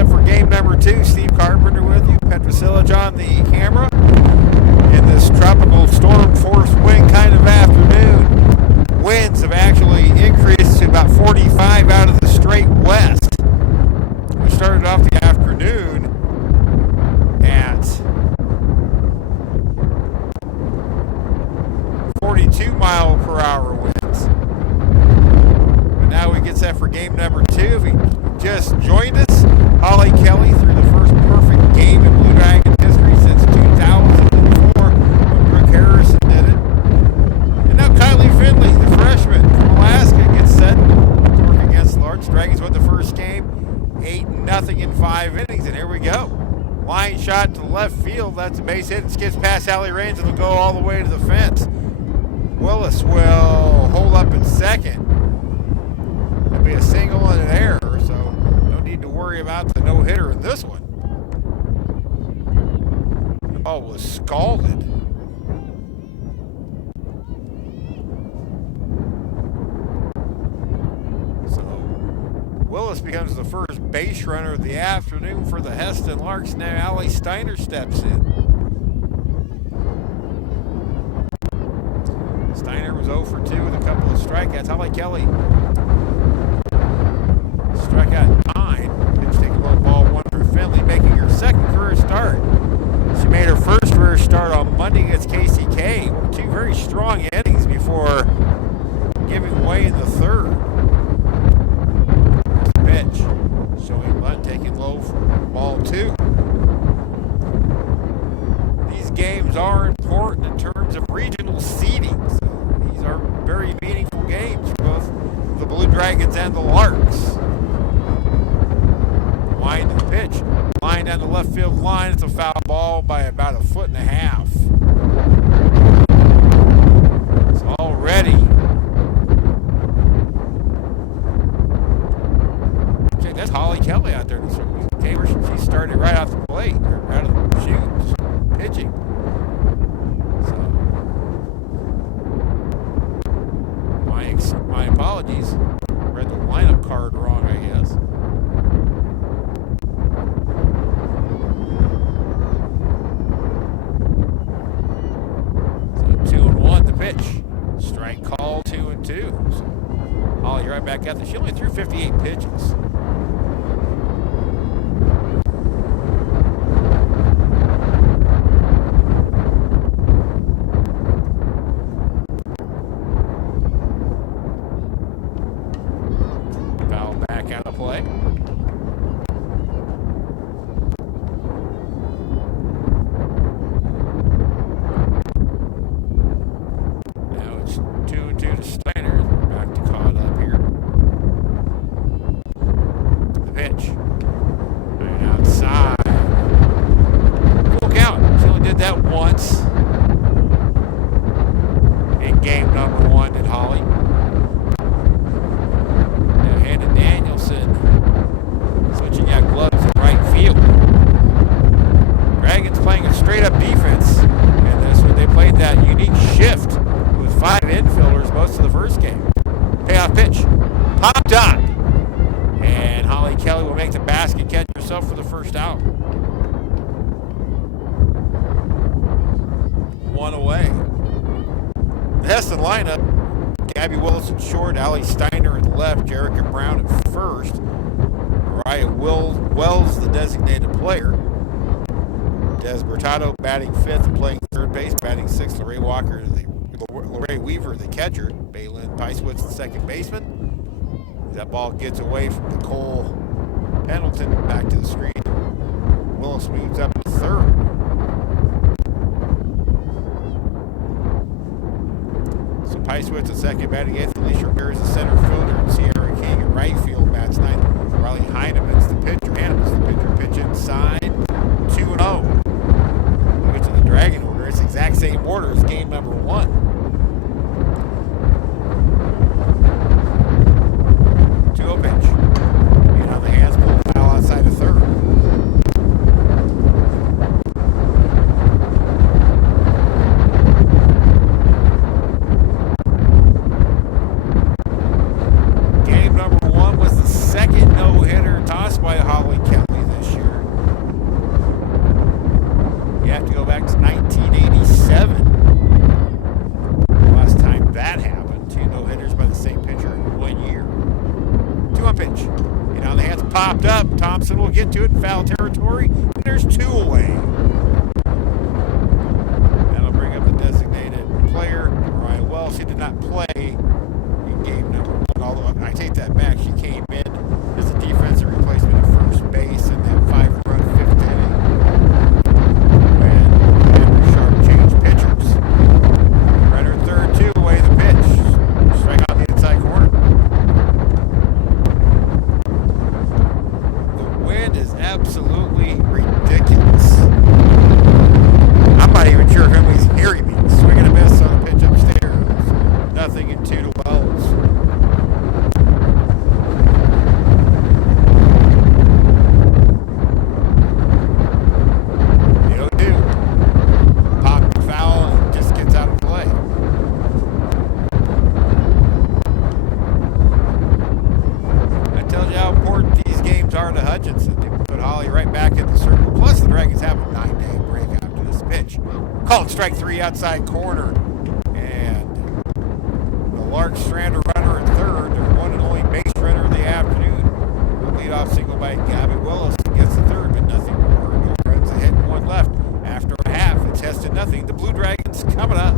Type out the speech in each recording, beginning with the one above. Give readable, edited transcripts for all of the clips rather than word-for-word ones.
set for game number 2. Steve Carpenter with you. Petrosilage on the camera. In this tropical storm force wind kind of afternoon, winds have actually increased to about 45 out of the straight west. We started off the afternoon at 42 mile per hour winds. But now we get set for game number 2. If you just joined us, Holly Kelly threw the first perfect game in Blue Dragon history since 2004 when Brooke Harrison did it. And now Kylie Finley, the freshman from Alaska, gets set to work against Larch. Dragons won the first game 8-0 in 5 innings, and here we go. Line shot to left field. That's a base hit. It skips past Allie Raines and will go all the way to the fence. Willis will hold up at second. It'll be a single and an error, so no need to worry about the no-hitter in this one. The ball was scalded. So Willis becomes the first base runner of the afternoon for the Heston Larks. Now Allie Steiner steps in. Steiner was 0 for 2 with a couple of strikeouts. Holly Kelly struck out 9. Pitch taking low ball 1 for Finley, making her second career start. She made her first career start on Monday against KCK. 2 very strong innings before giving way in the third. Pitch showing Bunt taking low for ball 2. These games are important in terms of regional seeding. So these are very meaningful games for both the Blue Dragons and the Larks. Line to the pitch. Line down the left field line. It's a foul ball by about 1.5 feet. It's already. That's Holly Kelly out there. She started right off the plate, right out of the chutes, pitching. So, my apologies. Read the lineup card wrong, I guess. So 2-1 the pitch. Strike call 2-2. So Holly right back at She only threw 58 pitches. Allie Steiner at left, Jerica Brown at first, Mariah Wells, the designated player, Des Bertato batting 5th and playing third base, batting 6th, Lorraine Weaver, the catcher, Baylin Picewitz, the second baseman. As that ball gets away from Nicole Pendleton, back to the screen. Willis moves up to third. So Picewitz at second, batting 8th. Alicia Ramirez the center fielder, and Sierra King at right field bats 9th. Riley Heineman's the pitcher. Heineman's the pitcher. Pitch inside. 2-0. We get to the Dragon order. It's the exact same order as game number 1. Pitch. Being on the hands, pull foul outside of third. Game number 1 was the second no-hitter tossed by Holly Kelly. Thompson will get to it in foul territory, and there's 2 away. That'll bring up the designated player, Ryan Wells. She did not play in game number 1, although I take that back. She came in as a defensive replacement at first base in that 5-run 5th inning when Andrew Sharp changed pitchers. Runner third, 2 away the pitch. Strike on the inside corner. The wind is absolutely ridiculous. I'm not even sure if anybody's hearing me. Swing and a miss on the pitch upstairs. Nothing in 2 to Wells. The 0-2. Popped foul and just gets out of play. I told you how important these games are to Hutchinson. They put Holly right back in the circle. Plus, the Dragons have a 9-day break after this pitch. Called strike 3 outside corner. And the Lark Strander runner at third, their one and only base runner of the afternoon. The leadoff single by Gabby Willis gets the third, but nothing more. No runs, a hit, and 1 left. After a half, it's tested nothing. The Blue Dragons coming up.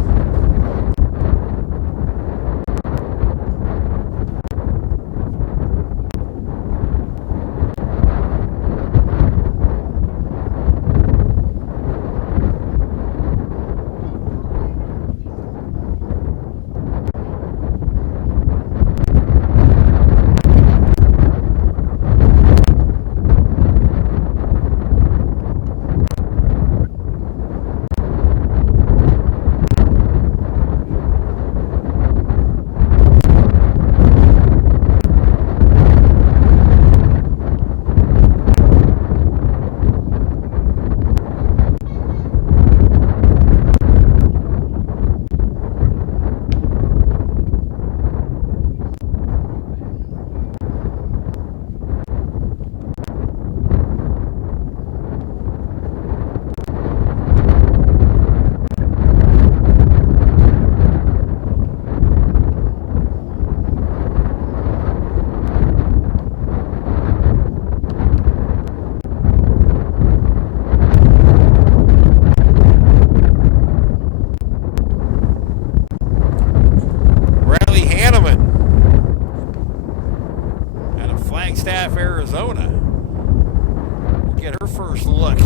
Flagstaff, Arizona will get her first look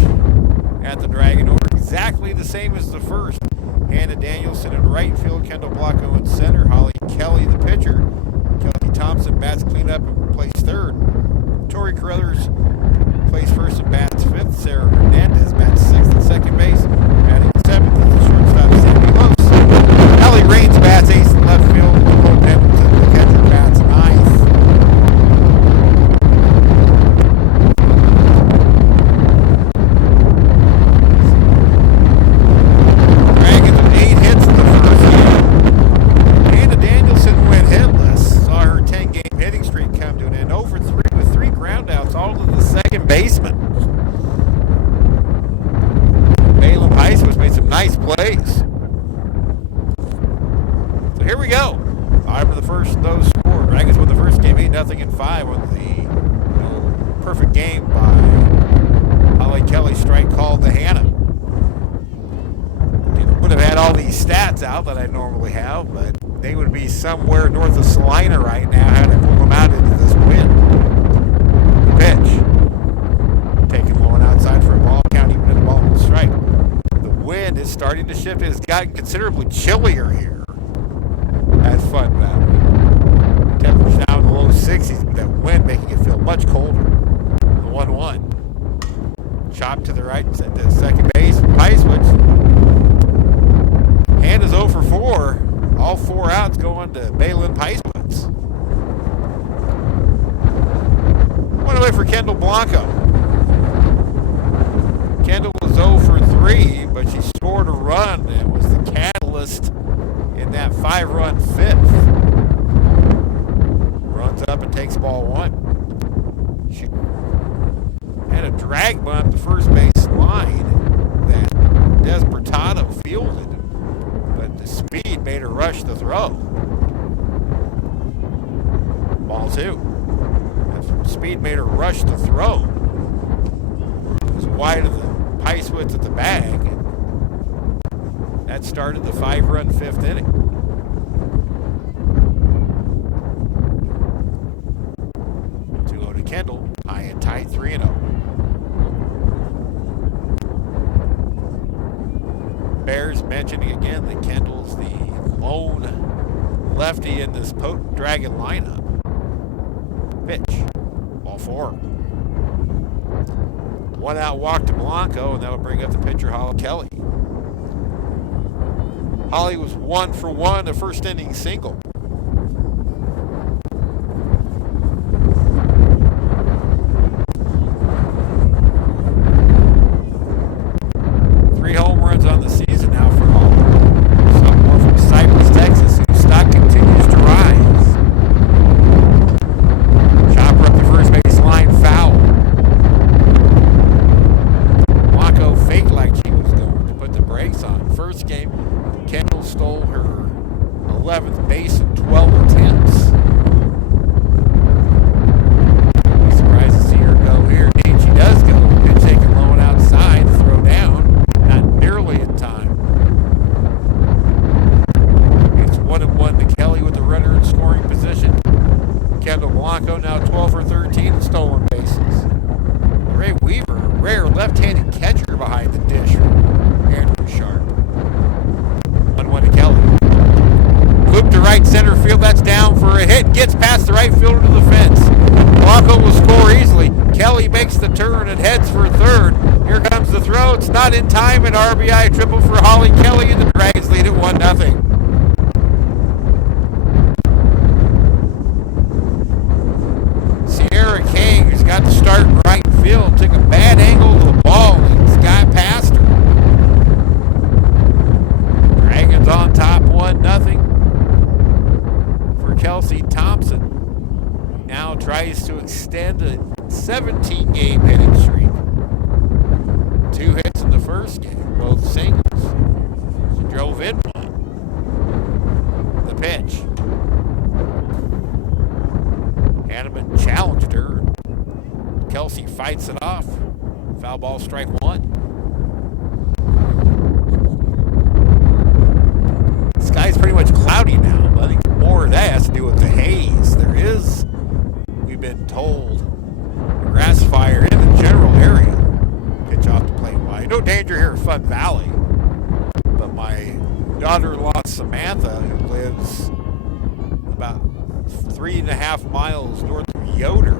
at the Dragon order, exactly the same as the first. Hannah Danielson in right field, Kendall Blanco in center, Holly Kelly the pitcher, Kelsey Thompson bats clean up and plays third, Tori Carruthers plays first and bats fifth, Sarah Hernandez bats sixth and second base, batting seventh is the shortstop Sandy Lose. Ellie Raines bats eighth in left field, Nicole Pendleton the catcher bats ninth. Baseman. Balin Heisman's made some nice plays. So here we go. 5 of the first, those scored. Dragons won the first game 8-0 in 5 with the perfect game by Holly Kelly, strike called to Hannah. Would have had all these stats out that I normally have, but they would be somewhere north of Salina right now had I pulled them out into this wind. Pitch. Taking one outside for a ball count, even at a ball and strike. The wind is starting to shift. It has gotten considerably chillier here at Fun Valley. Temperatures down in the low 60s, but that wind making it feel much colder. The 1-1. Chop to the right and sent to second base from Heiswitz. Hannah's 0 for 4. All 4 outs going to Balin Heiswitz. One away for Kendall Blanco. Kendall was 0 for 3, but she scored a run and was the catalyst in that 5-run fifth. Runs up and takes ball 1. She had a drag bunt the first base line that Despertado fielded, but the speed made her rush the throw. Ball 2. That's from speed made her rush the throw. It was wide of the ice width at the bag. That started the 5-run 5th inning. To Kendall, high and tight, 3-0. Bears mentioning again that Kendall's the lone lefty in this Dragon lineup. Pitch, ball 4. 1 out walk to Blanco, and that'll bring up the pitcher, Holly Kelly. Holly was 1 for 1, a first inning single. On the season now for Holly. Sophomore from Cypress, Texas, whose stock continues to rise. Chopper up the first base line, foul. Blanco faked like she was going to put the brakes on. First game, Kendall stole her 11th base in 12 attempts. Surprised to see her go here. Indeed, she does go. Pitch taken low and outside, throw down. Nearly in time. It's 1-1 to Kelly with the runner in scoring position. Kendall Blanco now 12 for 13 in stolen bases. Ray Weaver, a rare left-handed catcher behind the dish from Andrew Sharp. 1-1 to Kelly. Loop to right center field. That's down for a hit. Gets past the right fielder to the fence. Blanco will score easily. Kelly makes the turn and heads for third. Here comes the throw. It's not in time. An RBI triple for Holly Kelly, and the Dragons lead at 1-0. Sierra King, who's got to start in right field, took a bad angle to the ball and got past her. Dragons on top 1-0 for Kelsey Thompson. Now tries to extend a 17-game hitting streak. 2 hits in the first game, both singles. She drove in one. The pitch. Hanneman challenged her. Kelsey fights it off. Foul ball, strike 1. The sky's pretty much cloudy now, but I think more of that has to do with the haze. There is, we've been told, a grass fire in the general area. Pitch off the plate wide. No danger here at Fun Valley. But my daughter-in-law, Samantha, who lives about 3.5 miles north of Yoder,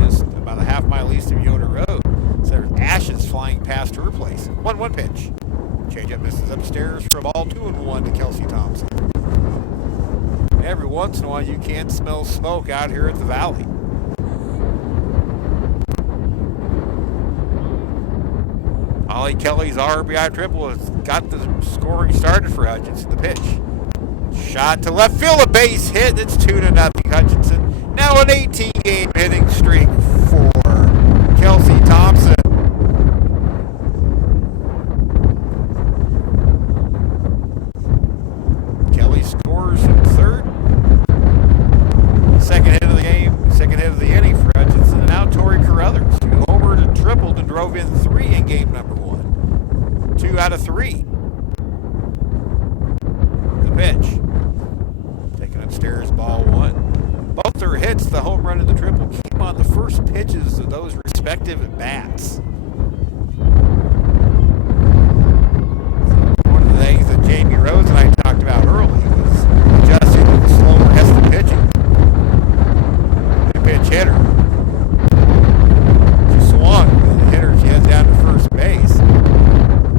just about a half mile east of Yoder Road, said there's ashes flying past her place. 1-1 pitch. Change-up misses upstairs for a ball. 2-1 to Kelsey Thompson. Every once in a while, you can smell smoke out here at the Valley. Holly Kelly's RBI triple has got the scoring started for Hutchinson. The pitch. Shot to left field, a base hit. It's 2-0 Hutchinson. Now an 18-game hitting streak for Kelsey Thompson. Kelly scores in third. Second hit of the game, second hit of the inning for Hutchinson. And now Tori Carruthers, who homered and tripled and drove in 3 in game number 1. 2 out of 3. The pitch. Taken upstairs, ball 1. Both their hits, the home run and the triple, came on the first pitches of those respective at bats. One of the things that Jamie Rose and I talked about early was adjusting to the slower Heston pitching. The pitch hitter. She swung, and the hitter, she heads down to first base.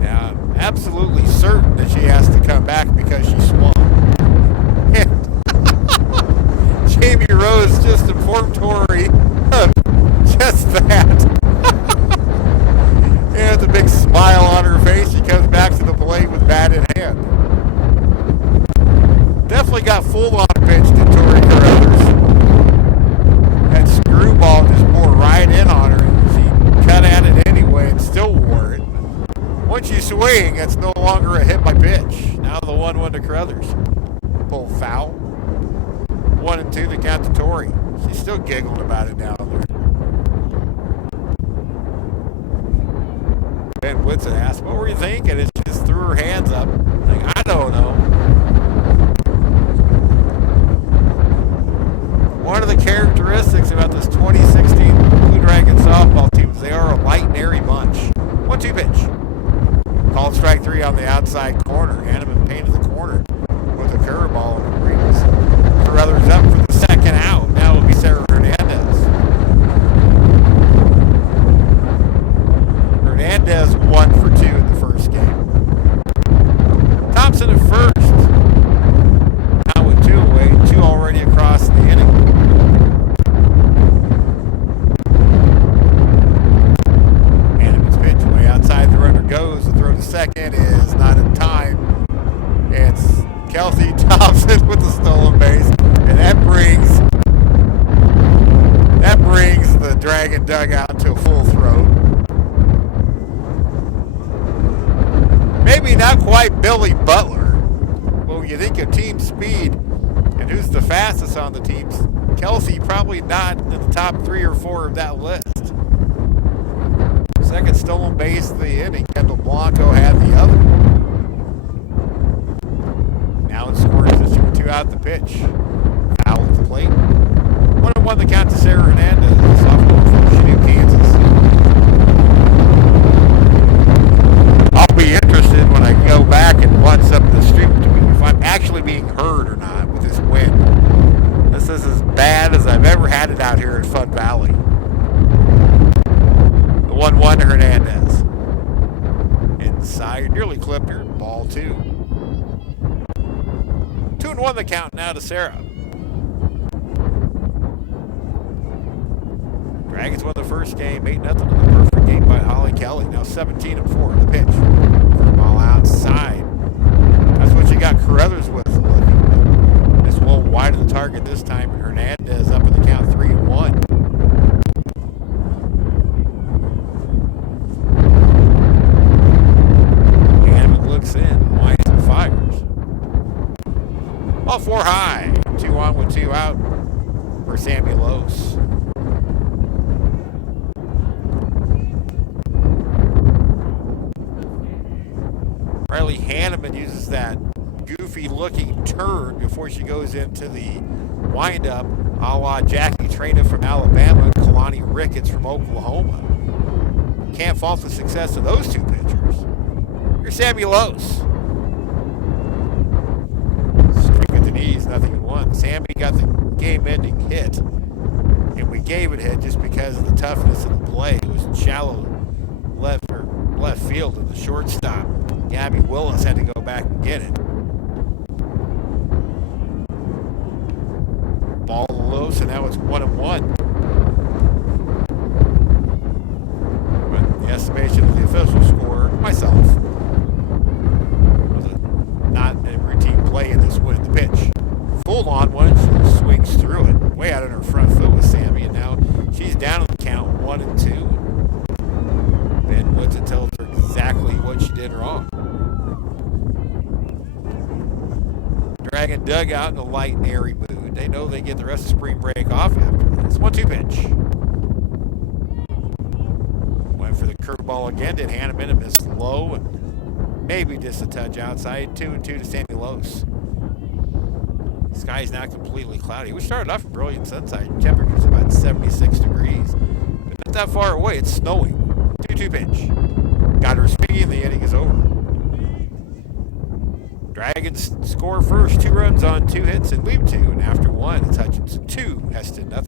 Now, I'm absolutely certain that she has to come back because she swung. Jamie Rose just informed Tori of just that. And with a big smile on her face, she comes back to the plate with bat in hand. Definitely got full-on pitch to Tori Carruthers. That screwball just bore right in on her, and she cut at it anyway and still wore it. Once you swing, it's no longer a hit by pitch. Now the 1-1 to Carruthers. Pull foul. 1-2 to count to Tori. She's still giggling about it now. Whitson asked, "What were you thinking?" And she just threw her hands up. Like, I don't know. One of the characteristics about this 2016 Blue Dragon softball team is they are a light and airy bunch. 1-2 pitch. Called strike 3 on the outside corner. Hanneman painted the corner with a curveball and brings Carruthers up for the second out. Now it'll be Sarah Hernandez. Hernandez 1 for 2 in the first game. Thompson at first. Now with 2 away, 2 already across the inning. Hanneman's pitch way outside the runner goes. The throw to second is not in time. It's Kelsey Thompson with the stolen base, and that brings the Dragon dugout to a full throat. Maybe not quite Billy Butler. Well, you think of team speed and who's the fastest on the teams, Kelsey probably not in the top 3 or 4 of that list. Second stolen base of the inning, Kendall Blanco had the other. Now in scoring position with 2 out the pitch. Foul at the plate. 1-1 the count to Sarah Hernandez, sophomore from Chanute, Kansas. I'll be interested when I go back and watch some of the stream to me if I'm actually being heard or not with this wind. This is as bad as I've ever had it out here at Fun Valley. The 1-1 to Hernandez. Inside, nearly clipped her. Ball 2. 2-1 the count now to Sarah. Dragons won the first game, 8-0 in the perfect game by Holly Kelly. Now 17-4 the pitch. Ball outside. That's what you got Carruthers with. It's a little wide of the target this time, and Hernandez up in the count 3-1. Hanneman looks in, winds and fires. Ball 4 high. 2 on with 2 out for Sammy Lose. Riley Hanneman uses that goofy-looking turn before she goes into the windup, a la Jackie Traina from Alabama and Kalani Ricketts from Oklahoma. Can't fault the success of those 2 pitchers. Here's Sammy Lose. Strike at the knees, 0-1. Sammy got the game-ending hit, and we gave it a hit just because of the toughness of the play. It was shallow left field, and the shortstop, Gabby Willis, had to go back and get it. Ball low, so now it's 1-1. But the estimation of the official score, myself, was not a routine play in this win. The pitch. Full on one, she swings through it. Way out on her front foot with Sammy, and now she's down on the count 1-2. Ben Woodson tells her exactly what she did wrong. Dragon dugout in a light and airy mood. They know they get the rest of spring break off after this. 1-2 pitch. Went for the curveball again. Did Hanneman and missed low and maybe just a touch outside. 2-2 to Sammy Lose. Sky's not completely cloudy. We started off in brilliant sunshine. Temperature's about 76 degrees. But not that far away. It's snowing. 2-2 pitch. Got her speed. The inning is over. Dragons score first, 2 runs on 2 hits and leave 2, and after 1, it's Hutchinson 2, Heston 0.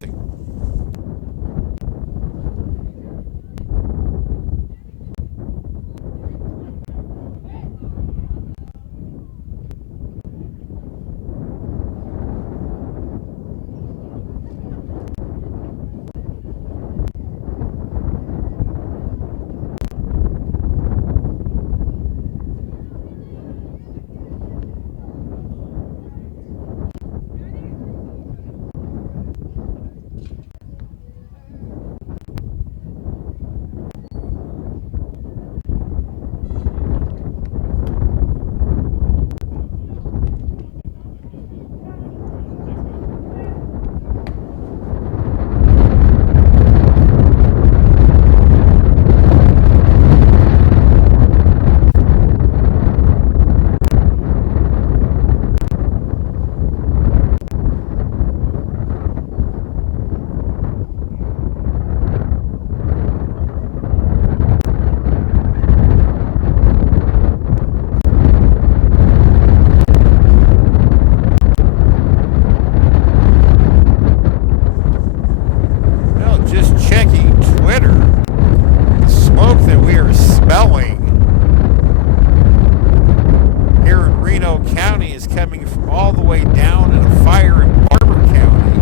County is coming from all the way down in a fire in Barber County.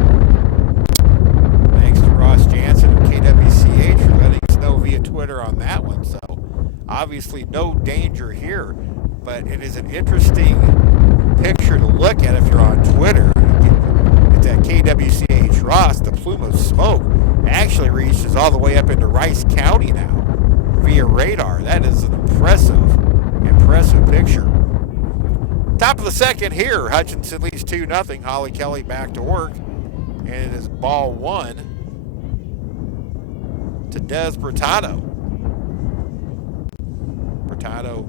Thanks to Ross Jansen of KWCH for letting us know via Twitter on that one. So obviously no danger here, but it is an interesting picture to look at if you're on Twitter. It's at KWCH Ross. The plume of smoke actually reaches all the way up into Rice County now via radar. That is an impressive picture. Top of the second here. Hutchinson leads 2-0. Holly Kelly back to work. And it is ball 1 to Des Bertado. Bertado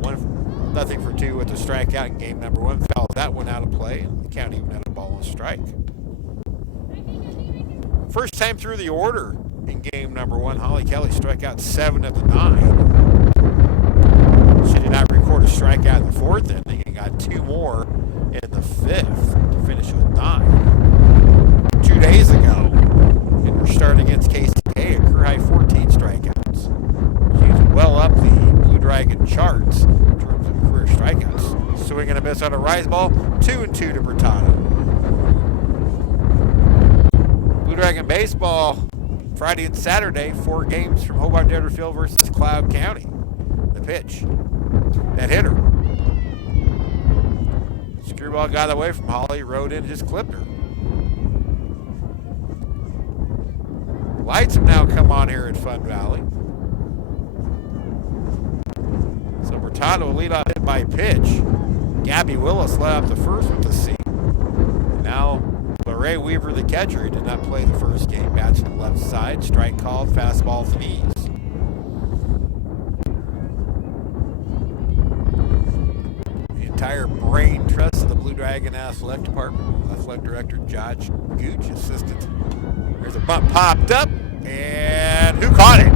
1-0 for 2 with the strikeout in game number 1. Fouls that one out of play. The County even had a ball and strike. First time through the order in game number 1. Holly Kelly struck out 7 of the 9. She did not record a strikeout in the 4th inning and got 2 more in the 5th to finish with 9. 2 days ago, in her start against KCA, a career high 14 strikeouts. She's well up the Blue Dragon charts in terms of career strikeouts. Swing and a miss on a rise ball, 2-2 to Bertado. Blue Dragon baseball Friday and Saturday, 4 games from Hobart Detter Field versus Cloud County. The pitch. That hitter. Screwball got away from Holly, rode in and just clipped her. Lights have now come on here at Fun Valley. So Bertado will lead off hit by pitch. Gabby Willis led off the first with the seam. And now Lorraine Weaver, the catcher, who did not play the first game, bats to the left side. Strike called, fastball to knees. The entire brain trust of the Blue Dragon Athletic Department. Athletic Director Josh Gooch, assistant. There's a bunt popped up, and who caught it?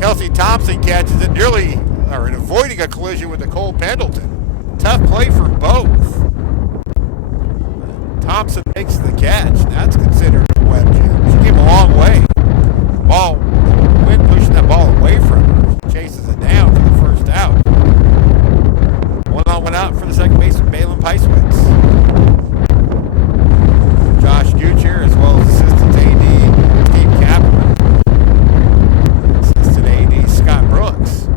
Kelsey Thompson catches it and avoiding a collision with Nicole Pendleton. Tough play for both. Thompson makes the catch. That's considered a web jam. She came a long way. Ball, wind pushing that ball away from her. Chases it down for the first out. 1-on-1 out for the second baseman, Balin Peiswitz. Josh Gooch here, as well as assistant AD Steve Kaplan. Assistant AD Scott Brooks.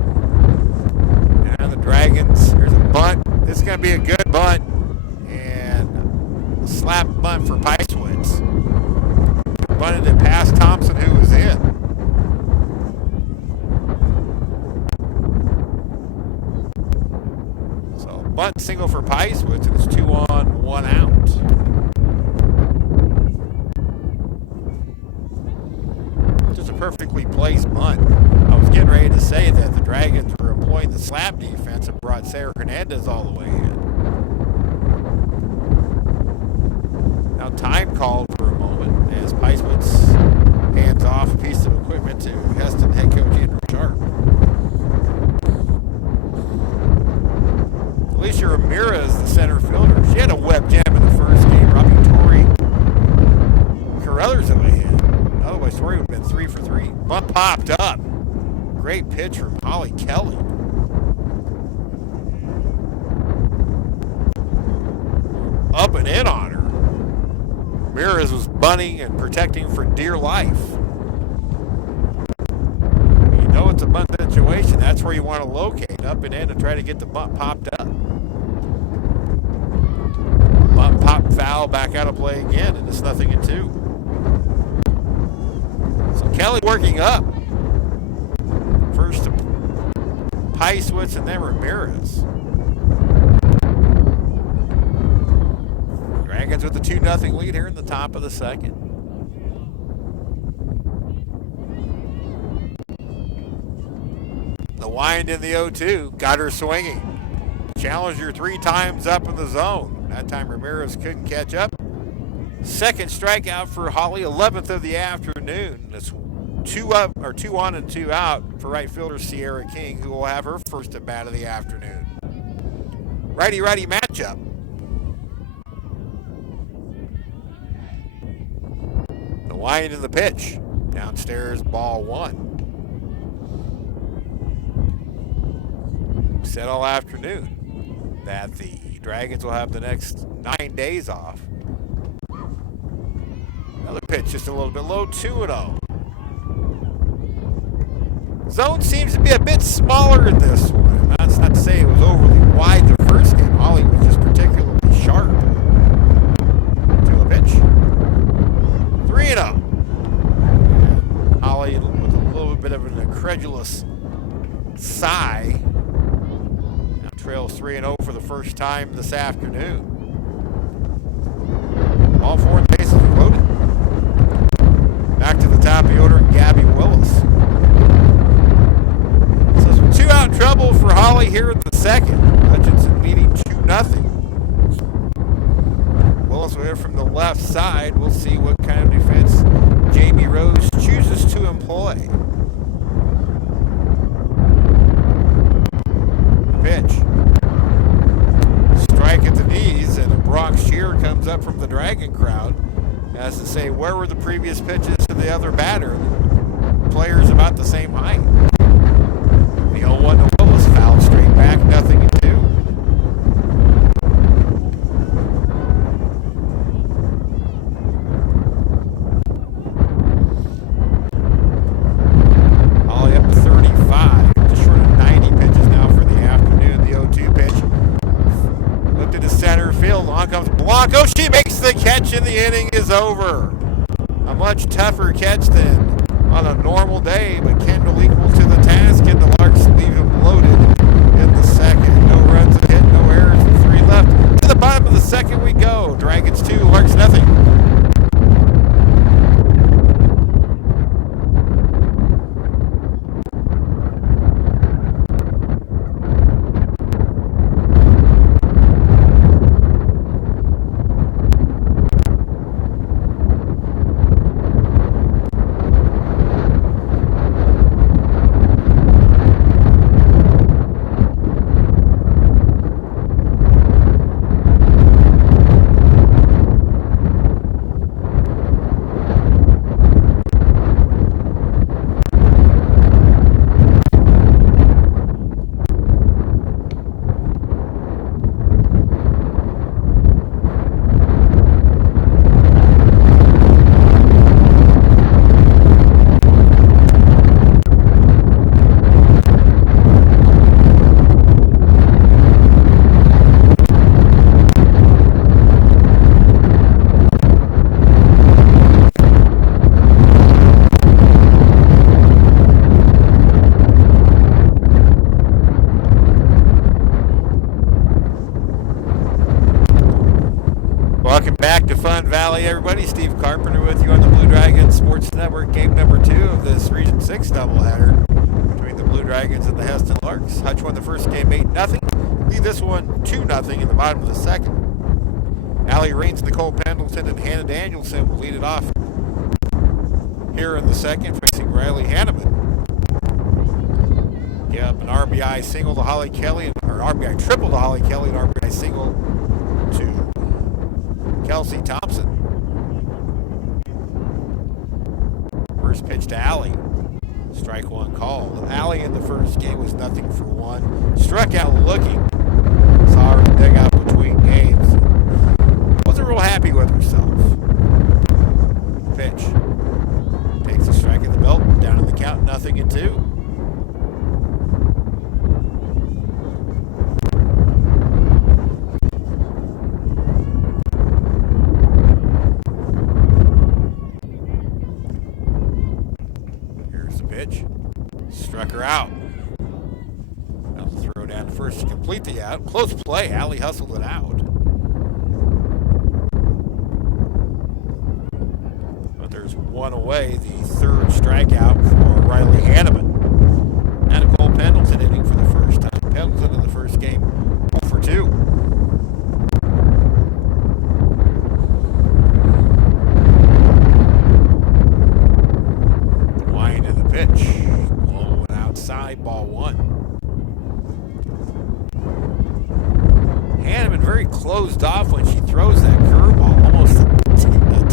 And the Dragons, here's a bunt. This is going to be a good bunt. Slap bunt for Peiswitz. Bunted it past Thompson, who was in. So bunt single for Peiswitz, and it's 2 on, 1 out. Just a perfectly placed bunt. I was getting ready to say that the Dragons were employing the slap defense and brought Sarah Hernandez all the way in. Now time called for a moment as Peiswitz hands off a piece of equipment to Heston head coach Andrew Sharp. Alicia Ramirez, the center fielder, she had a web jam in the first game, robbing Tori Carruthers of a hit. Otherwise, Tori would have been 3 for 3. Bunt popped up. Great pitch from Holly Kelly. Up and in on her. Ramirez was bunting and protecting for dear life. You know it's a bunt situation. That's where you want to locate, up and in, and try to get the bunt popped up. Bunt pop foul, back out of play again, and it's 0-2. So Kelly working up. First to Peiswitz and then Ramirez. Dragons with the 2-0 lead here in the top of the second. The wind in the 0-2 got her swinging. Challenged her 3 times up in the zone. That time Ramirez couldn't catch up. Second strikeout for Holly, 11th of the afternoon. It's 2 on and 2 out for right fielder Sierra King, who will have her first at bat of the afternoon. Righty-righty matchup. The wind in the pitch. Downstairs, ball 1. Set all afternoon. that the Dragons will have the next 9 days off. Another pitch just a little bit low, 2-0. Zone seems to be a bit smaller in this one. That's not to say it was overly wide the first game. Holly was just particularly sharp. To a pitch. 3-0. Holly with a little bit of an incredulous sigh. Now trails 3-0 for the first time this afternoon. All 4 bases are loaded. Back to the top of the order, Gabby Willis. 2 out trouble for Holly here in the second. Hutchinson leading 2-0. Willis will hit from the left side. We'll see what kind of defense Jamie Rose chooses to employ. Pitch. Strike at the knees, and a Bronx cheer comes up from the Dragon crowd as to say, where were the previous pitches to the other batter? The players about the same height. The 0-1 to Willis, fouled straight back, 0-2. Holly up to 35, just short of 90 pitches now for the afternoon. The 0-2 pitch. Looked into center field, on comes Blanco. She makes the catch and the inning is over. A much tougher catch than on a normal day, but Kendall equal to the task, and the Larks leave him loaded in the second. No runs a hit, no errors, and 3 left. To the bottom of the second we go. Dragons 2, Larks nothing. Back to Fun Valley, everybody. Steve Carpenter with you on the Blue Dragons Sports Network. Game number 2 of this Region 6 doubleheader between the Blue Dragons and the Heston Larks. Hutch won the first game 8-0. Lead this one 2-0 in the bottom of the second. Allie Raines, Nicole Pendleton, and Hannah Danielson will lead it off here in the second, facing Riley Hanneman. Yep, an RBI single to Holly Kelly, or RBI triple to Holly Kelly, and RBI single to Kelsey Thompson. First pitch to Allie. Strike 1 called. Allie in the first game was 0-for-1. Struck out looking. Saw her in the dugout between games. Wasn't real happy with herself. Pitch. Takes a strike at the belt. Down in the count, 0-2. Struck her out. That'll throw down first to complete the out. Close play. Allie hustled it out. But there's one away. The third strikeout for Riley Hanneman. And Nicole Pendleton hitting for the first time. Pendleton in the first game, 0-for-2. Wind of the pitch. Ball 1. Hanneman very closed off when she throws that curveball, almost a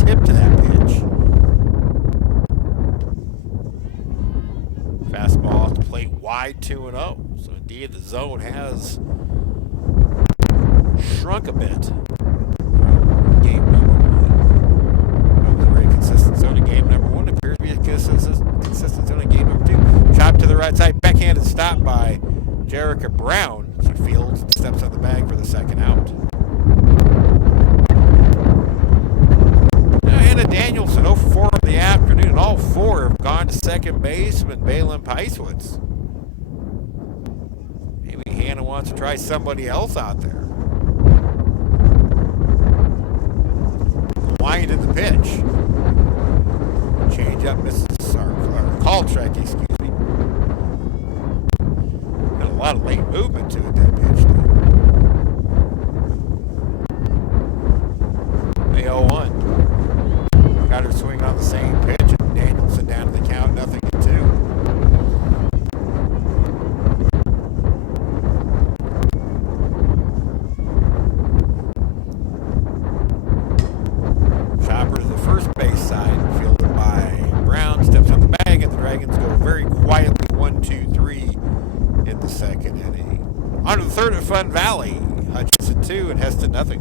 tip to that pitch. Fastball off the plate, wide 2-0. So indeed the zone has shrunk a bit. Game number one. It was a very consistent zone in game number one. It appears to be a consistent zone in game number two. Chop to the right side. Backhanded stop by Jerica Brown. She fields and steps on the bag for the second out. Now Hannah Danielson 0 for 4 in the afternoon. And all four have gone to second baseman Balin Peiswitz. Maybe Hannah wants to try somebody else out there. Wind in the pitch. Change up, misses our call check, excuse me. Got a lot of late movement to it, that pitch. They 0-1. Got her swing on the same pitch, and Danielson down to the count, 0-2. Chopper to the first base side, fielded by Brown, steps on the bag, and the Dragons go very quietly 1-2-3 in the second inning. On to the third at Fun Valley. Hutchinson 2 and Heston 0.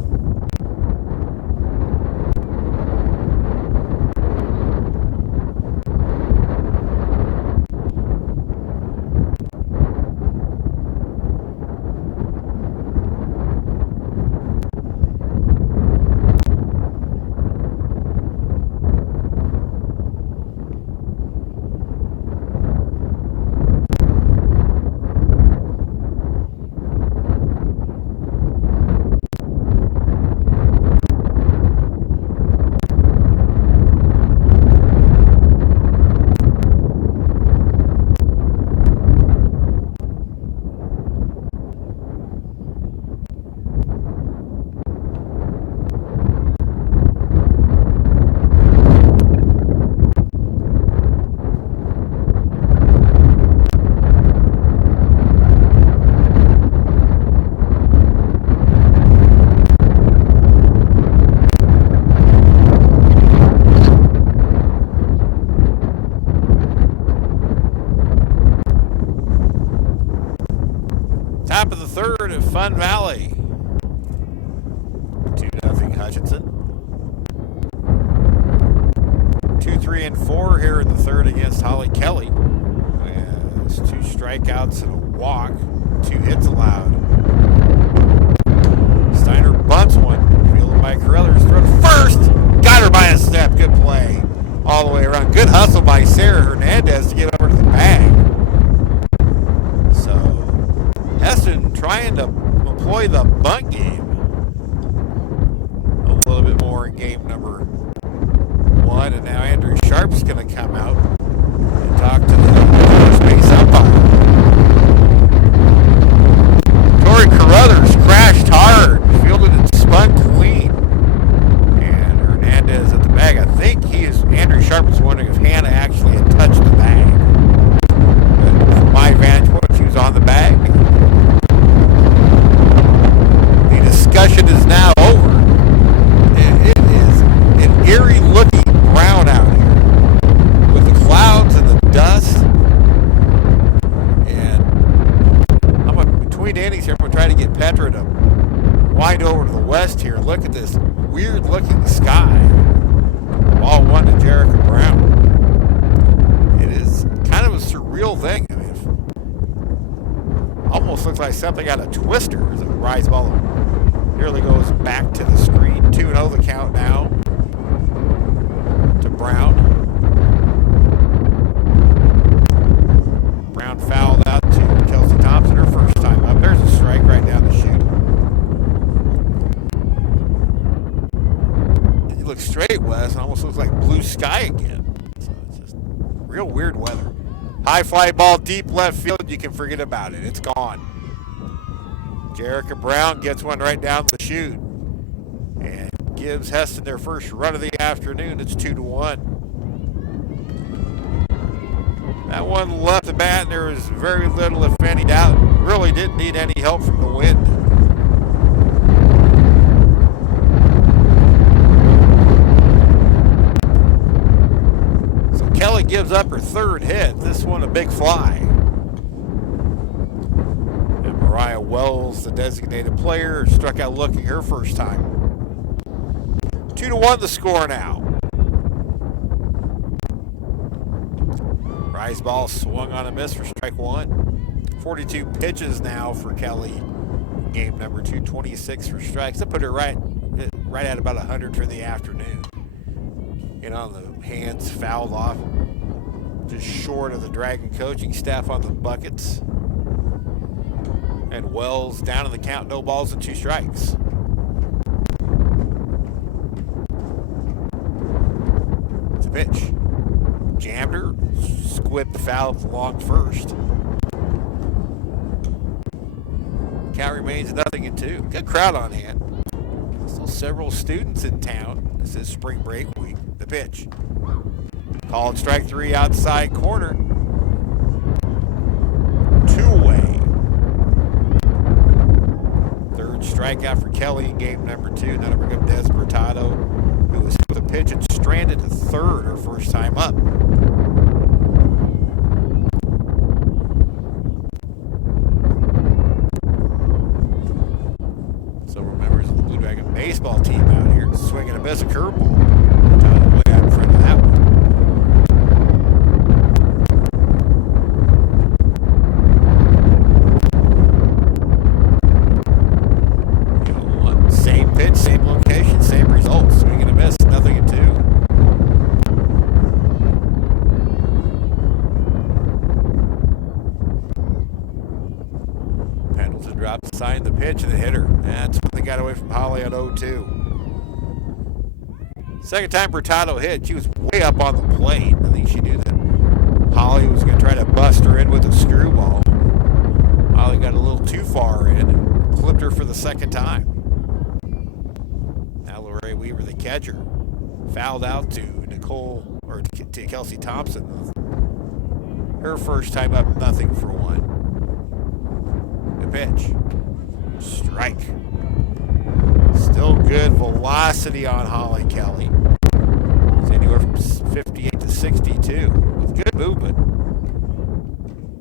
Top of the third at Fun Valley. 2-0 Hutchinson. 2, 3, and 4 here in the third against Holly Kelly. Has 2 strikeouts and a walk. 2 hits allowed. Steiner bunts one. Fielded by Carruthers. Throw to first. Got her by a step. Good play. All the way around. Good hustle by Sarah Hernandez to get over to the bag. Heston trying to employ the bunt game a little bit more in game number one. And now Andrew Sharp's going to come out and talk to the first base umpire. Tori Carruthers crashed hard, fielded and spun clean. And Hernandez at the bag. I think Andrew Sharp was wondering if Hannah actually had touched the bag. But from my vantage point, she was on the bag. Discussion is now over. It is an eerie looking brown out here with the clouds and the dust. And I'm between innings here. I'm going to try to get Petra to wind over to the west here and look at this weird looking sky. Ball 1 to Jerica Brown. It is kind of a surreal thing. I mean, it almost looks like something out of Twister as a rise ball nearly goes back to the screen. 2-0 the count now to Brown. Brown fouled out to Kelsey Thompson her first time up. There's a strike right down the chute. You look straight west, it almost looks like blue sky again. So it's just real weird weather. High fly ball deep left field. You can forget about it. It's gone. Jerica Brown gets one right down the chute and gives Heston their first run of the afternoon. It's 2-1. That one left the bat, and there was very little, if any, doubt. Really didn't need any help from the wind. So Kelly gives up her third hit. This one a big fly. And Mariah Wells, the designated player, struck out looking her first time. 2-1 the score now. Rise ball swung on a miss for strike one. 42 pitches now for Kelly. Game number 2, 26 for strikes. That put her right at about 100 for the afternoon. And on the hands, fouled off. Just short of the Dragon coaching staff on the buckets. And Wells down in the count, no balls and 2 strikes. It's a pitch. Jammed her, squibbed the foul long first. Count remains 0-2. Good crowd on hand. Still several students in town. This is spring break week. The pitch. Called strike 3 outside corner. 2-away. Third strikeout for Kelly in game number 2. That'll bring up Des Bertado, who was hit with a pitch and stranded to third her first time up. Several members of the Blue Dragon baseball team out here swinging a miss, a curveball. Bertado way out in front of that one. Same location, same results. Swing and a miss, 0-2. Pendleton dropped the sign, the pitch, and the hitter. That's when they got away from Holly on 0-2. Second time Bertado hit, she was way up on the plate. I think she knew that Holly was going to try to bust her in with a screwball. Holly got a little too far in and clipped her for the second time. Ray Weaver, the catcher, fouled out to to Kelsey Thompson. Her first time up, 0-1. The pitch. Strike. Still good velocity on Holly Kelly. It's anywhere from 58 to 62 with good movement.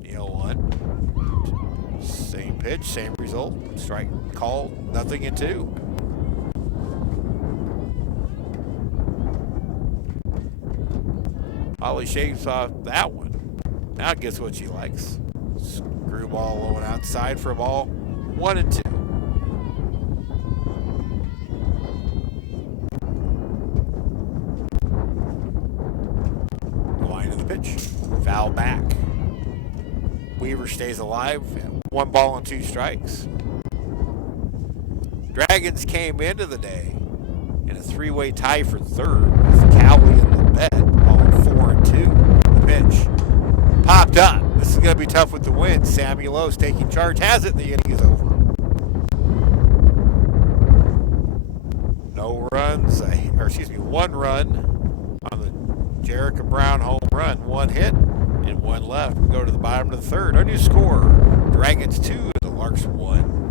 The 0-1. Same pitch, same result. Strike called, 0-2. Holly shaves off that one. Now gets what she likes. Screwball low and outside for a ball. 1-2. The line of the pitch. Foul back. Weaver stays alive. 1 ball and 2 strikes. Dragons came into the day in a 3-way tie for third with Cowley in the bed. 4-2. The pitch. Popped up. This is going to be tough with the wind. Sammy Lowe's taking charge. Has it. The inning is over. No runs. 1 run on the Jerica Brown home run. 1 hit and 1 left. We go to the bottom of the third. Our new score. Dragons 2. The Larks 1.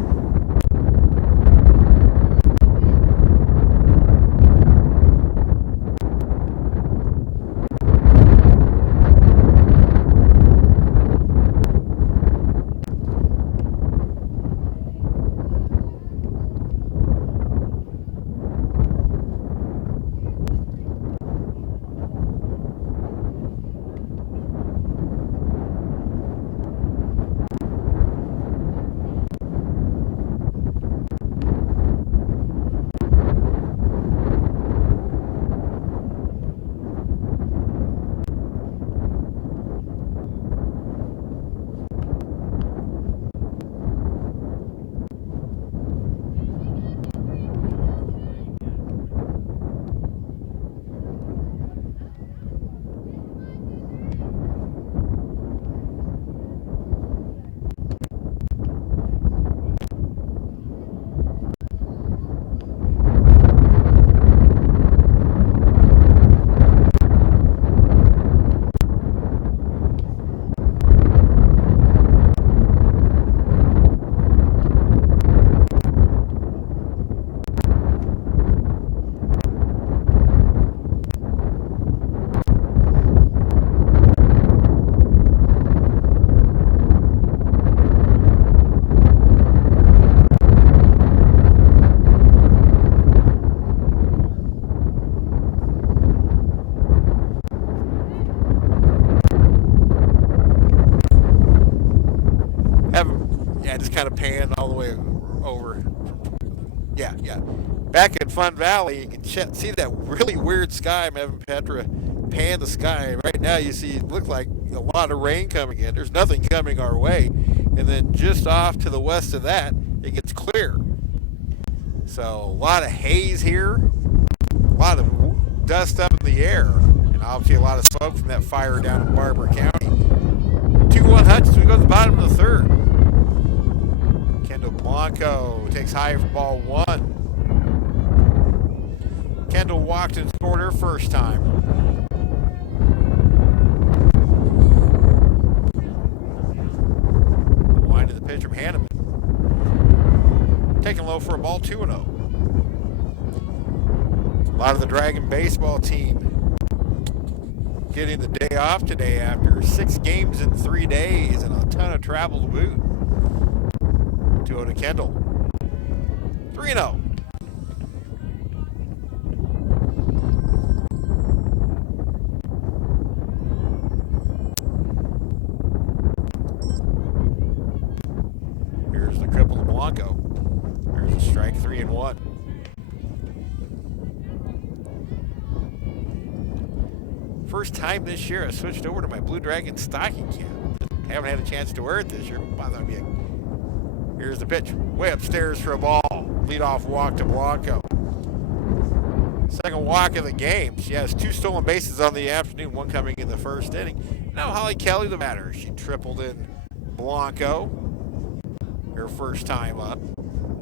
kind of pan all the way over. Yeah. Back in Fun Valley, you can see that really weird sky. I'm having Petra pan the sky. Right now, you see it look like a lot of rain coming in. There's nothing coming our way. And then just off to the west of that, it gets clear. So a lot of haze here, a lot of dust up in the air, and obviously a lot of smoke from that fire down in Barber County. 2-1 Hutch as we go to the bottom of the third. Kendall Blanco takes high for ball one. Kendall walked and scored her first time. The wind of the pitch from Hanneman. Taking low for a ball, 2-0. A lot of the Dragon baseball team getting the day off today after 6 games in 3 days and a ton of travel to boot. 2-0 to Kendall. 3-0. Here's the triple to Blanco. There's a strike, 3-1. First time this year I switched over to my Blue Dragon stocking cap. Haven't had a chance to wear it this year. Here's the pitch. Way upstairs for a ball. Leadoff walk to Blanco. Second walk of the game. She has 2 stolen bases on the afternoon, 1 coming in the first inning. Now Holly Kelly the batter. She tripled in Blanco. Her first time up.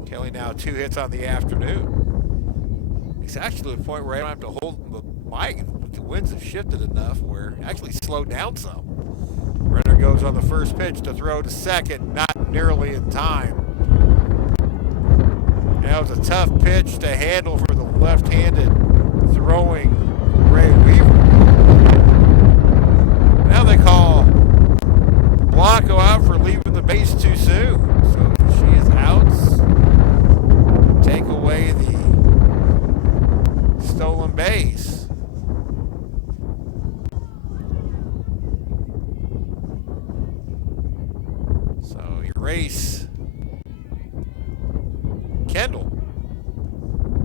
Kelly now 2 hits on the afternoon. It's actually to the point where I don't have to hold the mic. The winds have shifted enough where it actually slowed down some. Runner goes on the first pitch to throw to second, not nearly in time. That was a tough pitch to handle for the left-handed throwing Ray Weaver. Now they call Blanco out for leaving the base too soon. So she is out. Take away the stolen base. So erase Kendall.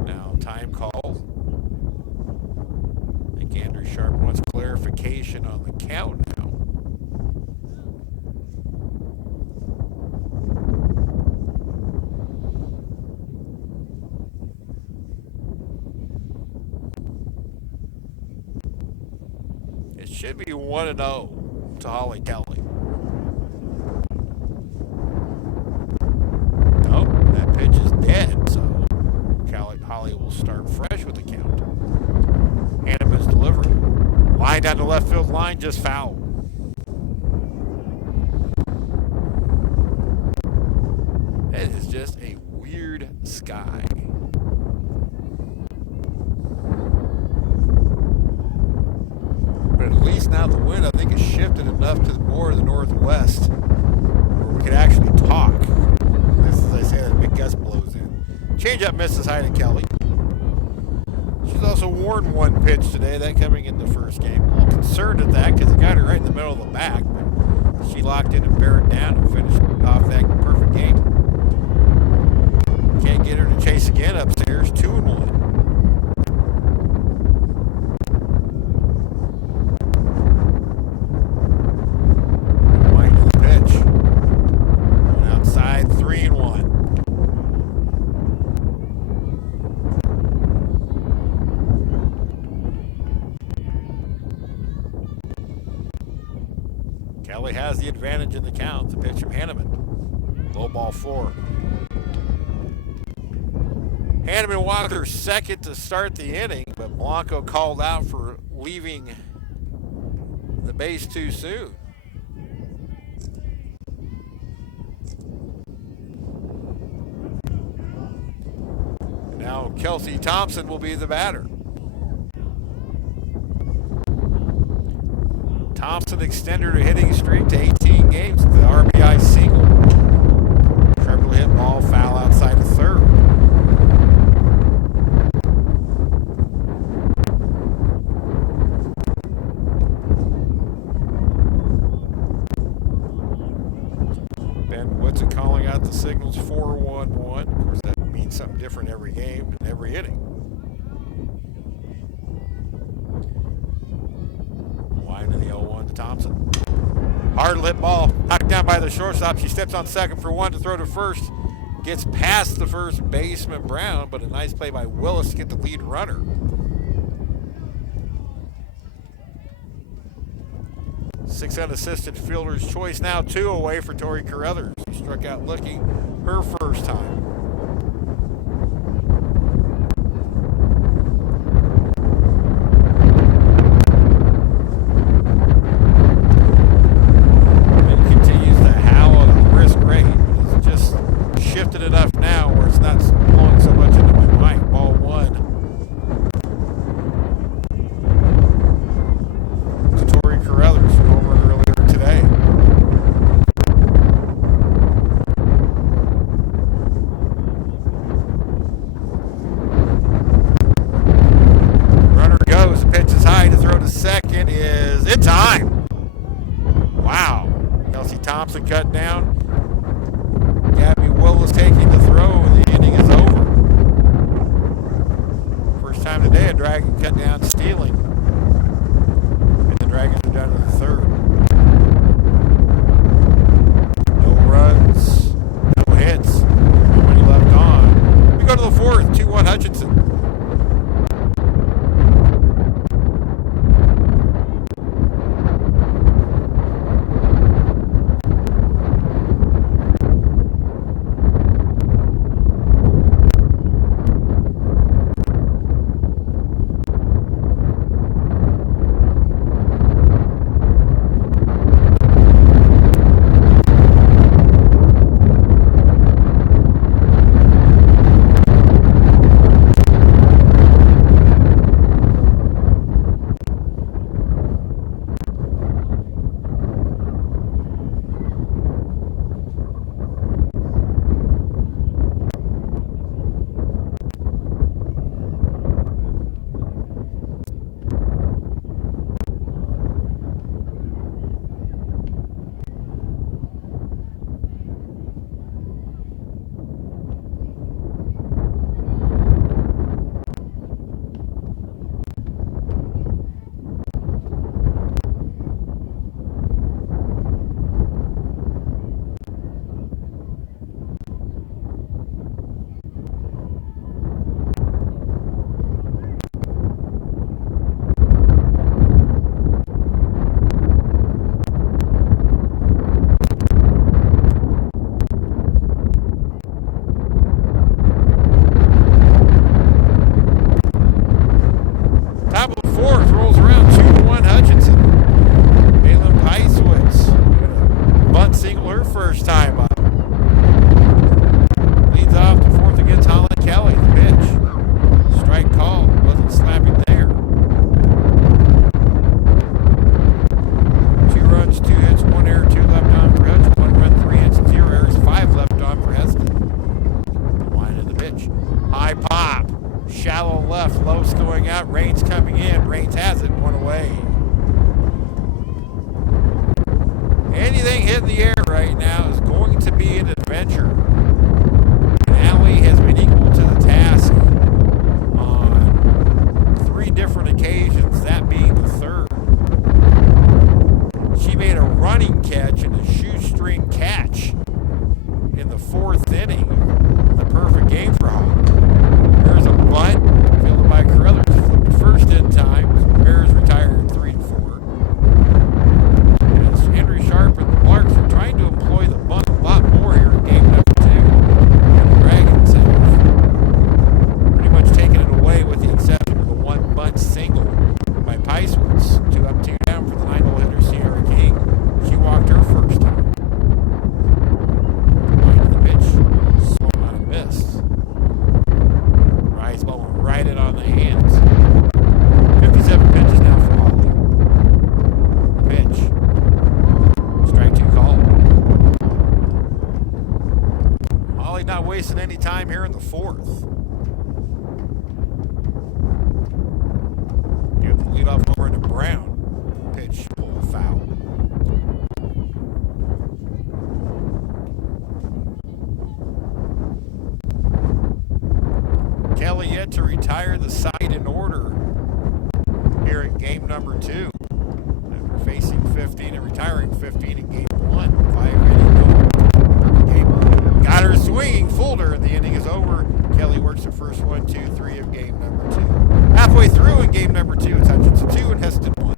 Now time call. I think Andrew Sharp wants clarification on the count now. It should be 1-0 to Holly Kelly. Nope, that pitch is dead, so Holly will start fresh with the count. Hanneman's delivery. Line down the left field line, just foul. It is just a weird sky. But at least now the wind, I think, is shifted enough to more to the northwest where we could actually talk. This, as I say, that big gust blows in. Change up misses high to Kelly. She's also worn 1 pitch today, that coming in the first game. A little concerned at that because it got her right in the middle of the back. But she locked in and bared down and finished off that perfect game. Can't get her to chase again upstairs, 2-1. Wind of the pitch. Going outside, 3-1. Kelly has the advantage in the count. The pitch from Hanneman. Low ball 4. Hanneman walked her second to start the inning, but Blanco called out for leaving the base too soon. Now Kelsey Thompson will be the batter. Thompson extended her hitting streak to 18 games with the RBI single. Triple hit ball foul outside the third. Ben Woodson calling out the 6-0. game and every inning. Wide to the 0-1 to Thompson. Hard lit ball, knocked down by the shortstop. She steps on second for one to throw to first. Gets past the first baseman, Brown, but a nice play by Willis to get the lead runner. 6 unassisted fielder's choice now, 2 away for Tori Carruthers, who struck out looking her first time. And continues to howl at a brisk rate. It's just shifted enough now where it's not blowing so much into my mic. Ball 1. To Tori Carruthers, who homered earlier today. Runner goes, pitch is high to throw to second is in time. Wow. Kelsey Thompson cut down. Gabby Willis taking the throw. The inning is over. First time today a Dragon cut down stealing. And the Dragons are down to the third. No runs, no hits, nobody left on. We go to the fourth, 2-1 Hutchinson. Kelly yet to retire the side in order here in game number 2. After facing 15 and retiring 15 in game 1. 5 inning game. Got her swinging, fooled her, and the inning is over. Kelly works the first 1, 2, 3 of game number 2. Halfway through in game number 2, it's Hutchinson 2 and Heston 1.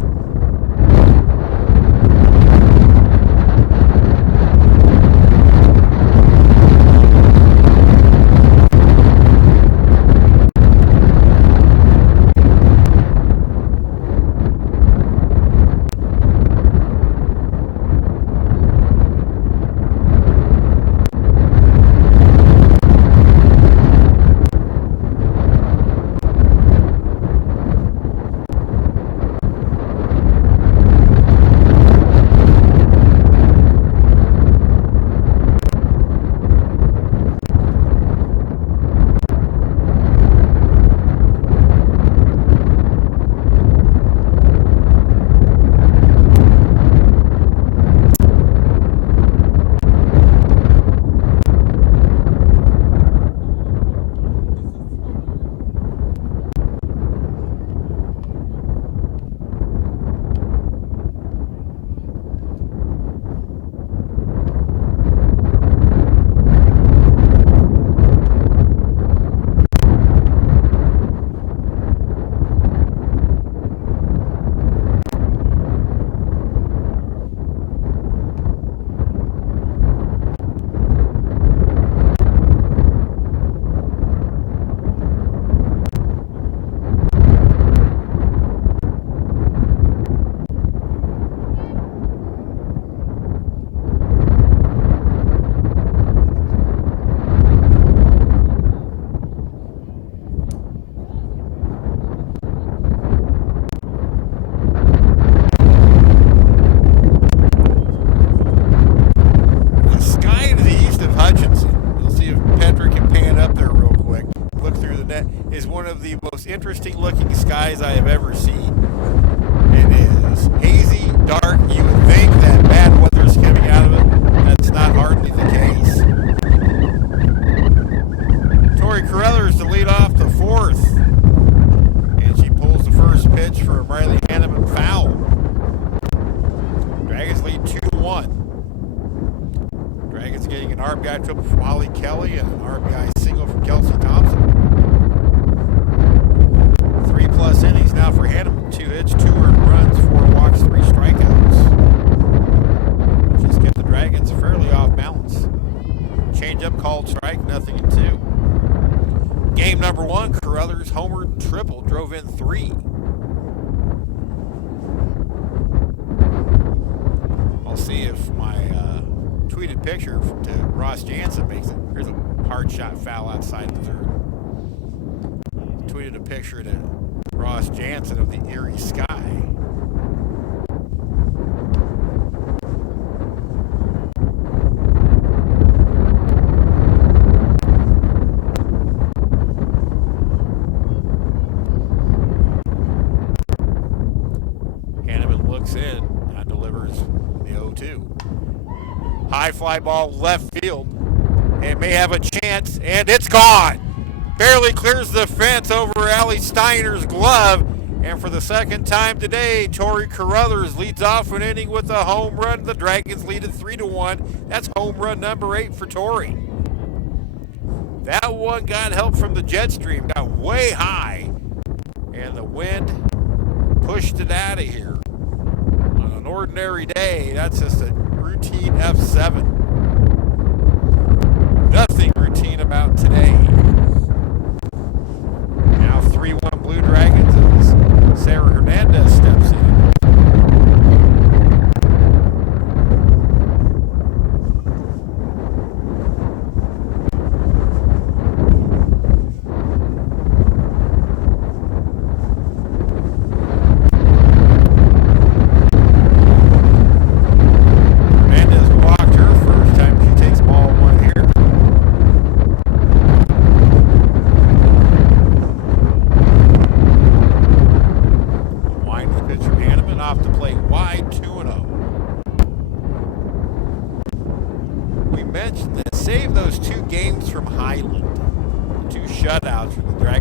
Interesting looking skies I have ever seen. It is hazy, dark. You would think that bad weather's coming out of it. That's not hardly the case. Tori Carruthers to lead off the 4th. And she pulls the first pitch for Riley Hanneman foul. Dragons lead 2-1. Dragons getting an RBI triple from Holly Kelly and an RBI single from Kelsey Thompson. 3+ innings now for Hanneman. 2 hits, 2 earned runs, 4 walks, 3 strikeouts. Just kept the Dragons fairly off balance. Change-up called strike, 0-2. Game number 1, Carruthers homered triple, drove in 3. I'll see if my tweeted picture to Ross Jansen makes it. Here's a hard shot foul outside the 3rd. Tweeted a picture to Ross Jansen of the Erie sky. Hanneman looks in and delivers the 0-2. High fly ball left field. It may have a chance, and it's gone. Barely clears the fence over Allie Steiner's glove. And for the second time today, Tori Carruthers leads off an inning with a home run. The Dragons lead at 3-1. That's home run number 8 for Tori. That one got help from the jet stream, got way high. And the wind pushed it out of here. On an ordinary day, that's just a routine F7. Nothing routine about today. Now 3-1 Blue Dragons as Sarah Hernandez steps in. Hernandez blocked her first time she takes ball 1 here.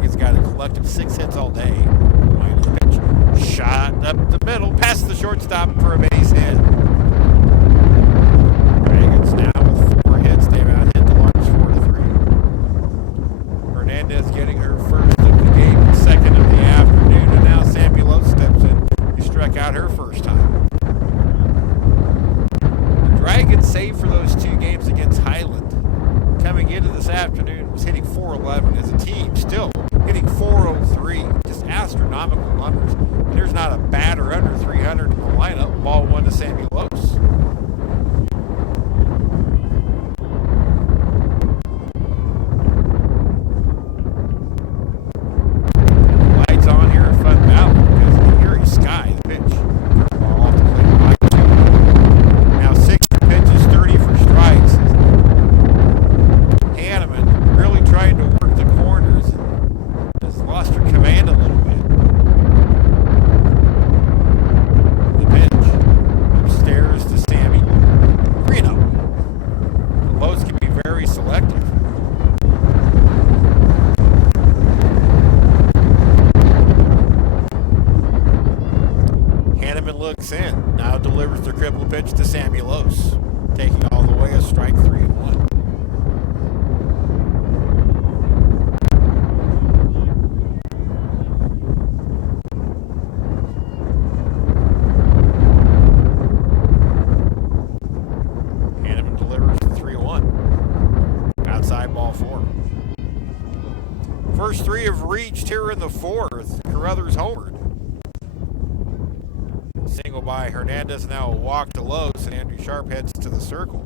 Dragons got a collective 6 hits all day. Line of the pitch. Shot up the middle, past the shortstop for a base hit. Dragons now with 4 hits. They've out hit the Larks 4-3. Hernandez getting her first of the game, second of the afternoon, and now Samuel steps in. He struck out her first time. The Dragons save for those 2 games against Highland. Coming into this afternoon was hitting .411 as a team, still hitting .403, just astronomical numbers. There's not a batter under 300 in the lineup. Ball 1 to Samuelos. Lights on here at Fun Valley because of the eerie sky. The pitch. Ball off the plate. Now 60 pitches, 30 for strikes. Hanneman really trying to work the corners. Has lost her command a little bit. The pitch. Upstairs to Sammy. Reno. The lows can be very selective. Hanneman looks in. Now delivers the cripple pitch to Samuelos. Taking all the way a strike 3-1. First 3 have reached here in the 4th. Carruthers homered. Single by Hernandez, now a walk to Lowe's, and Andrew Sharp heads to the circle.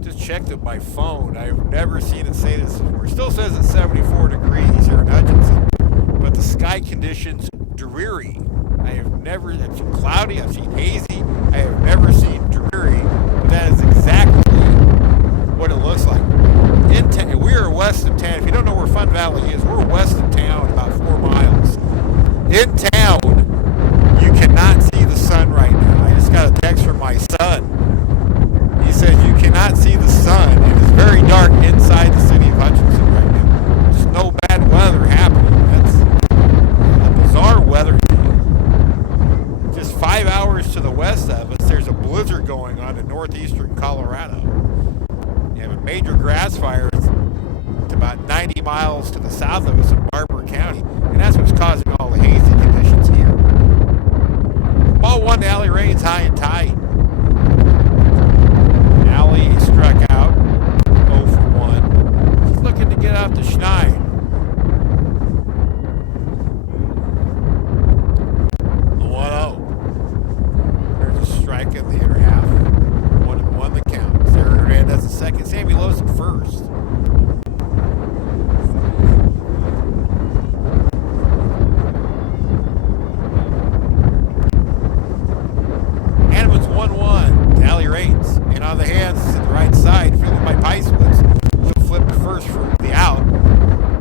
Just checked with my phone. I've never seen it say this before. It still says it's 74 degrees here in Hutchinson, but the sky conditions dreary. I've seen cloudy, I've seen hazy, I have never seen dreary, but that is exactly what it looks like. We are west of town. If you don't know where Fun Valley is, we're west of town about 4 miles. In town, you cannot see the sun right now. I just got a text from my son. He said you cannot see the sun. It is very dark inside the city of Hutchinson right now. There's no bad weather happening. That's a bizarre weather. 5 hours to the west of us, there's a blizzard going on in northeastern Colorado. You have a major grass fire to about 90 miles to the south of us in Barber County, and that's what's causing all the hazy conditions here. Ball 1 to Allie Raines, high and tight. Allie struck out, 0 for 1. She's looking to get out to Schneid. 1-0. Strike in the inner half. 1-1 the count. Sarah Hernandez at second. Sammy Lowe's at first. Hanneman's 1-1. Allie Raines. And on the hands to the right side, fielded by Picewoods. She'll flip to first for the out.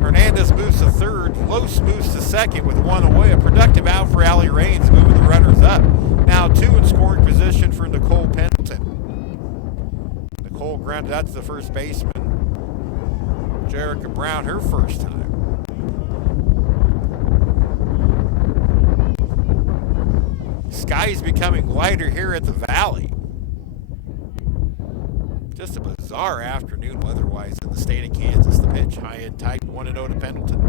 Hernandez moves to third. Lowe's moves to second with 1 away. A productive out for Allie Raines, moving the runners up. Now 2 in scoring position for Nicole Pendleton. Nicole grounded out to the first baseman. Jerica Brown, her first time. Sky is becoming lighter here at the Valley. Just a bizarre afternoon weather-wise in the state of Kansas. The pitch high and tight, 1-0 to Pendleton.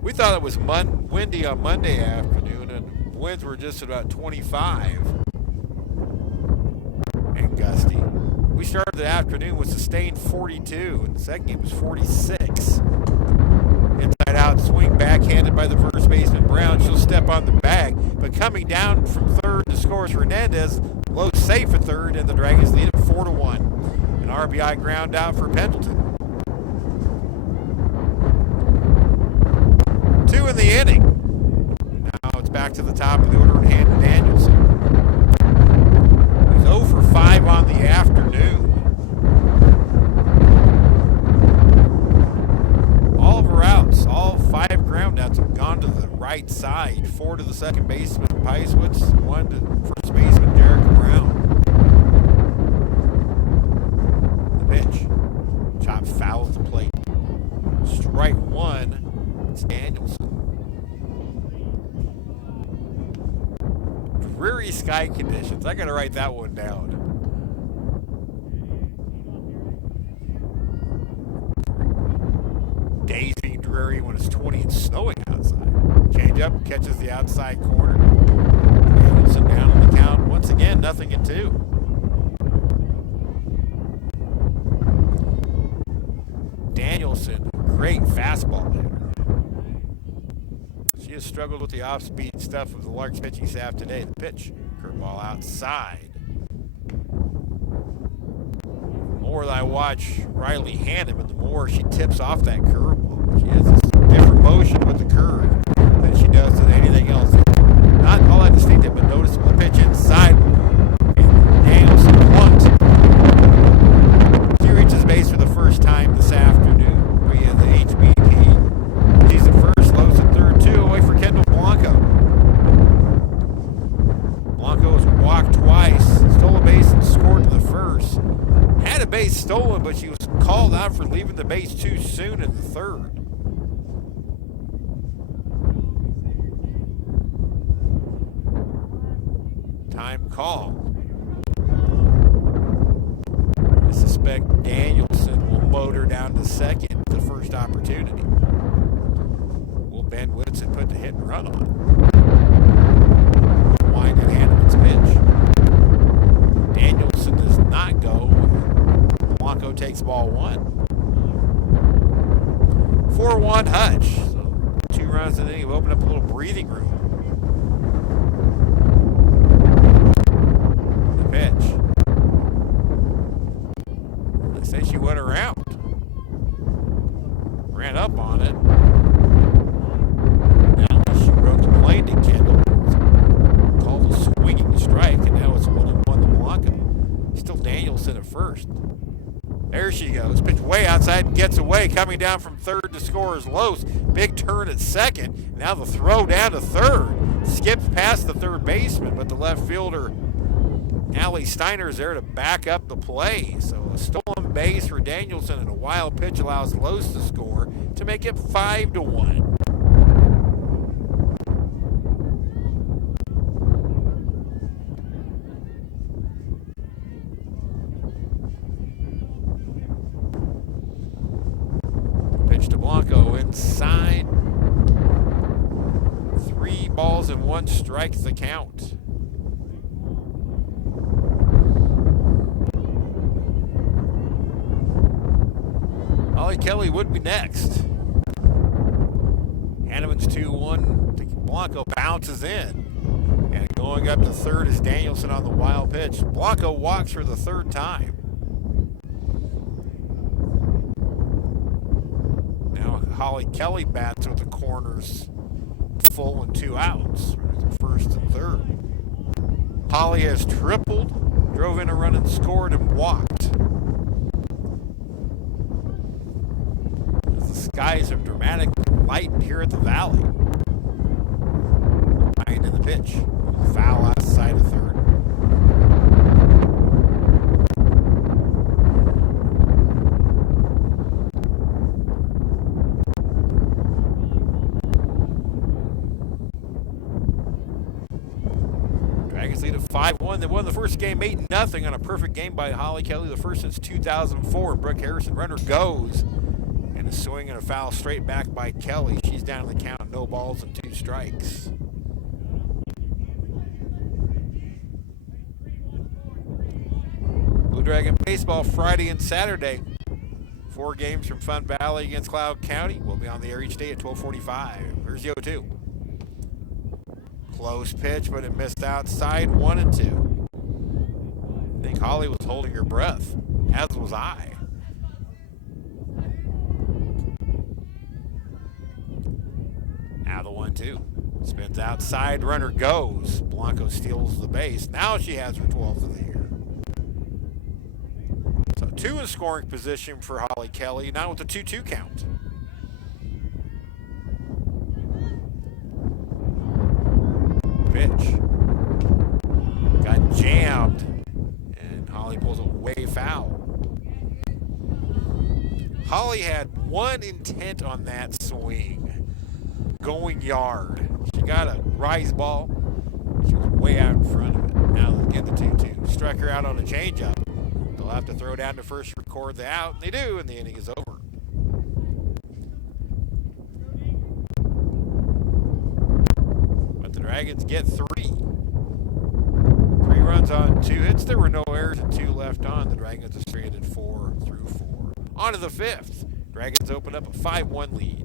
We thought it was windy on Monday afternoon, and winds were just about 25 and gusty. We started the afternoon with sustained 42, and the second game was 46. Inside out swing, backhanded by the first baseman Brown. She'll step on the bag, but coming down from third to score is Hernandez. Low safe at third, and the Dragons lead it 4-1. An RBI ground out for Pendleton. 2 in the inning. Now it's back to the top of the order and hand to Danielson. He's 0 for 5 on the afternoon. All of her outs, all 5 ground outs have gone to the right side. 4 to the second baseman, Picewoods, 1 to eye conditions. I got to write that one down. Days being dreary when it's 20 and snowing outside. Change up, catches the outside corner. Danielson down on the count. Once again, 0-2. Danielson, great fastball hitter. She has struggled with the off-speed stuff of the Larks pitching staff today. The pitch, curveball outside. The more that I watch Riley Hanneman, the more she tips off that curveball. She has this different motion with the curve than she does with anything else. Not all that distinctive, but noticeable. Pitch inside. And Danielson plunked. She reaches base for the first time this afternoon via the HBP. She's at first, lows at third, 2 away for Kendall Blanco. Blanco has walked twice, stole a base and scored to the first. Had a base stolen, but she was called out for leaving the base too soon in the third. Time call. I suspect Danielson will motor down to second the first opportunity. Will Ben Woodson put the hit and run on? Wind at Hanneman's pitch. Danielson does not go. Blanco takes ball 1. 4-1 Hutch. So 2 runs and then you open up a little breathing room. Pitch. They say she went around. Ran up on it. Now she broke the plane to Kendall. Called a swinging strike, and now it's 1-1 to Blanco. Still Danielson at first. There she goes. Pitch way outside and gets away. Coming down from third to score is Los. Big turn at second. Now the throw down to third. Skips past the third baseman, but the left fielder Allie Steiner's there to back up the play. So a stolen base for Danielson and a wild pitch allows Los to score to make it 5-1. Pitch to Blanco inside. 3 balls and 1 strike the count. Holly Kelly would be next. Hanneman's 2-1. Blanco bounces in. And going up to third is Danielson on the wild pitch. Blanco walks for the 3rd time. Now Holly Kelly bats with the corners full and 2 outs. First and third. Holly has tripled, drove in a run and scored and walked. Skies have dramatically lightened here at the Valley. Behind in the pitch. Foul outside of third. Dragons lead at 5-1. They won the first game 8-0 on a perfect game by Holly Kelly, the first since 2004. Brooke Harrison, runner goes. And a swing and a foul straight back by Kelly. She's down to the count, no balls and 2 strikes. Blue Dragon baseball Friday and Saturday. 4 games from Fun Valley against Cloud County. We'll be on the air each day at 12:45. Here's the 0-2. Close pitch, but it missed outside. 1-2. I think Holly was holding her breath, as was I. Now the 1-2. Spins outside, runner goes. Blanco steals the base. Now she has her 12th of the year. So 2 in scoring position for Holly Kelly, now with the 2-2 count. Pitch. Got jammed. And Holly pulls it way foul. Holly had one intent on that swing. Going yard. She got a rise ball. She was way out in front of it. strike her out on a changeup. They'll have to throw down to first, record the out, and they do, and the inning is over. But the Dragons get 3. 3 runs on 2 hits. There were no errors and 2 left on. The Dragons are stranded 4 through 4. On to the 5th. Dragons open up a 5-1 lead.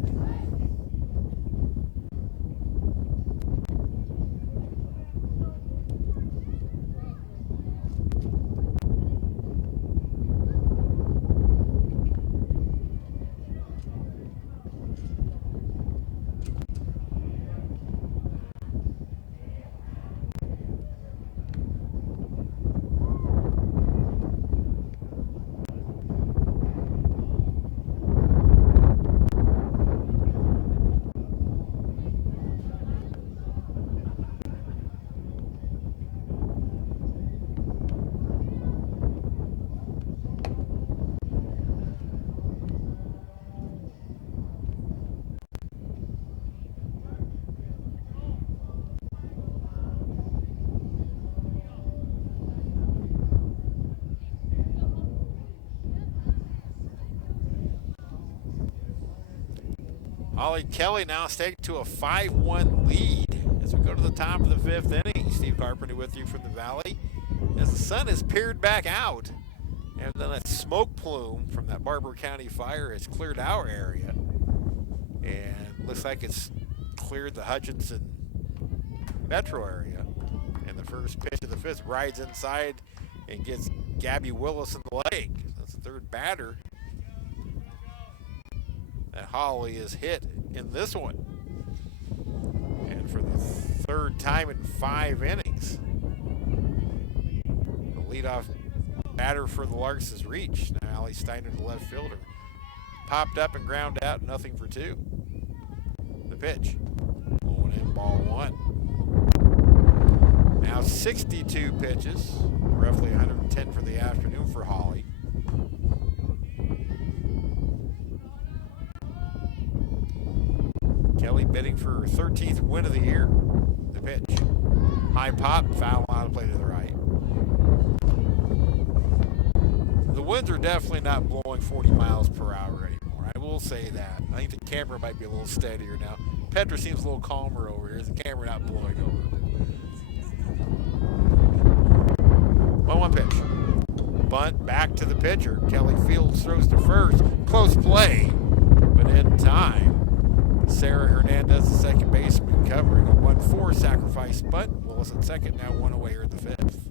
Holly Kelly now staying to a 5-1 lead as we go to the top of the 5th inning. Steve Carpenter with you from the Valley as the sun has peered back out, and then that smoke plume from that Barber County fire has cleared our area, and looks like it's cleared the Hutchinson metro area. And the first pitch of the 5th rides inside and gets Gabby Willis in the leg. That's the 3rd batter that Holly is hit in this one. And for the 3rd time in 5 innings, the leadoff batter for the Larks is reached. Now Allie Steiner, the left fielder, popped up and ground out, nothing for 2. The pitch, going in, ball 1. Now 62 pitches, roughly 110 for the afternoon for Holly. Kelly bidding for her 13th win of the year. The pitch. High pop, foul out of play to the right. The winds are definitely not blowing 40 miles per hour anymore. I will say that. I think the camera might be a little steadier now. Petra seems a little calmer over here. Is the camera not blowing over? 1-1 pitch. Bunt back to the pitcher. Kelly Fields throws to first. Close play, but in time. Sarah Hernandez, the second baseman, covering a 1-4 sacrifice bunt. Willis at second, now 1 away here in the 5th.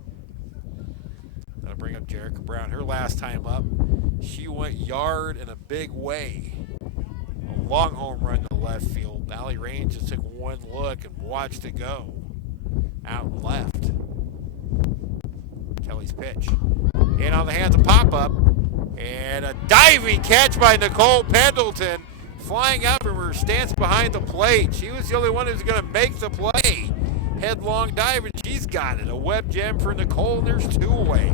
That'll bring up Jerica Brown. Her last time up, she went yard in a big way. A long home run to left field. Allie Rain just took one look and watched it go. Out and left. Kelly's pitch. In on the hands of pop-up. And a diving catch by Nicole Pendleton. Flying out from her stance behind the plate. She was the only one who's going to make the play. Headlong dive, and she's got it. A web gem for Nicole, and there's 2 away.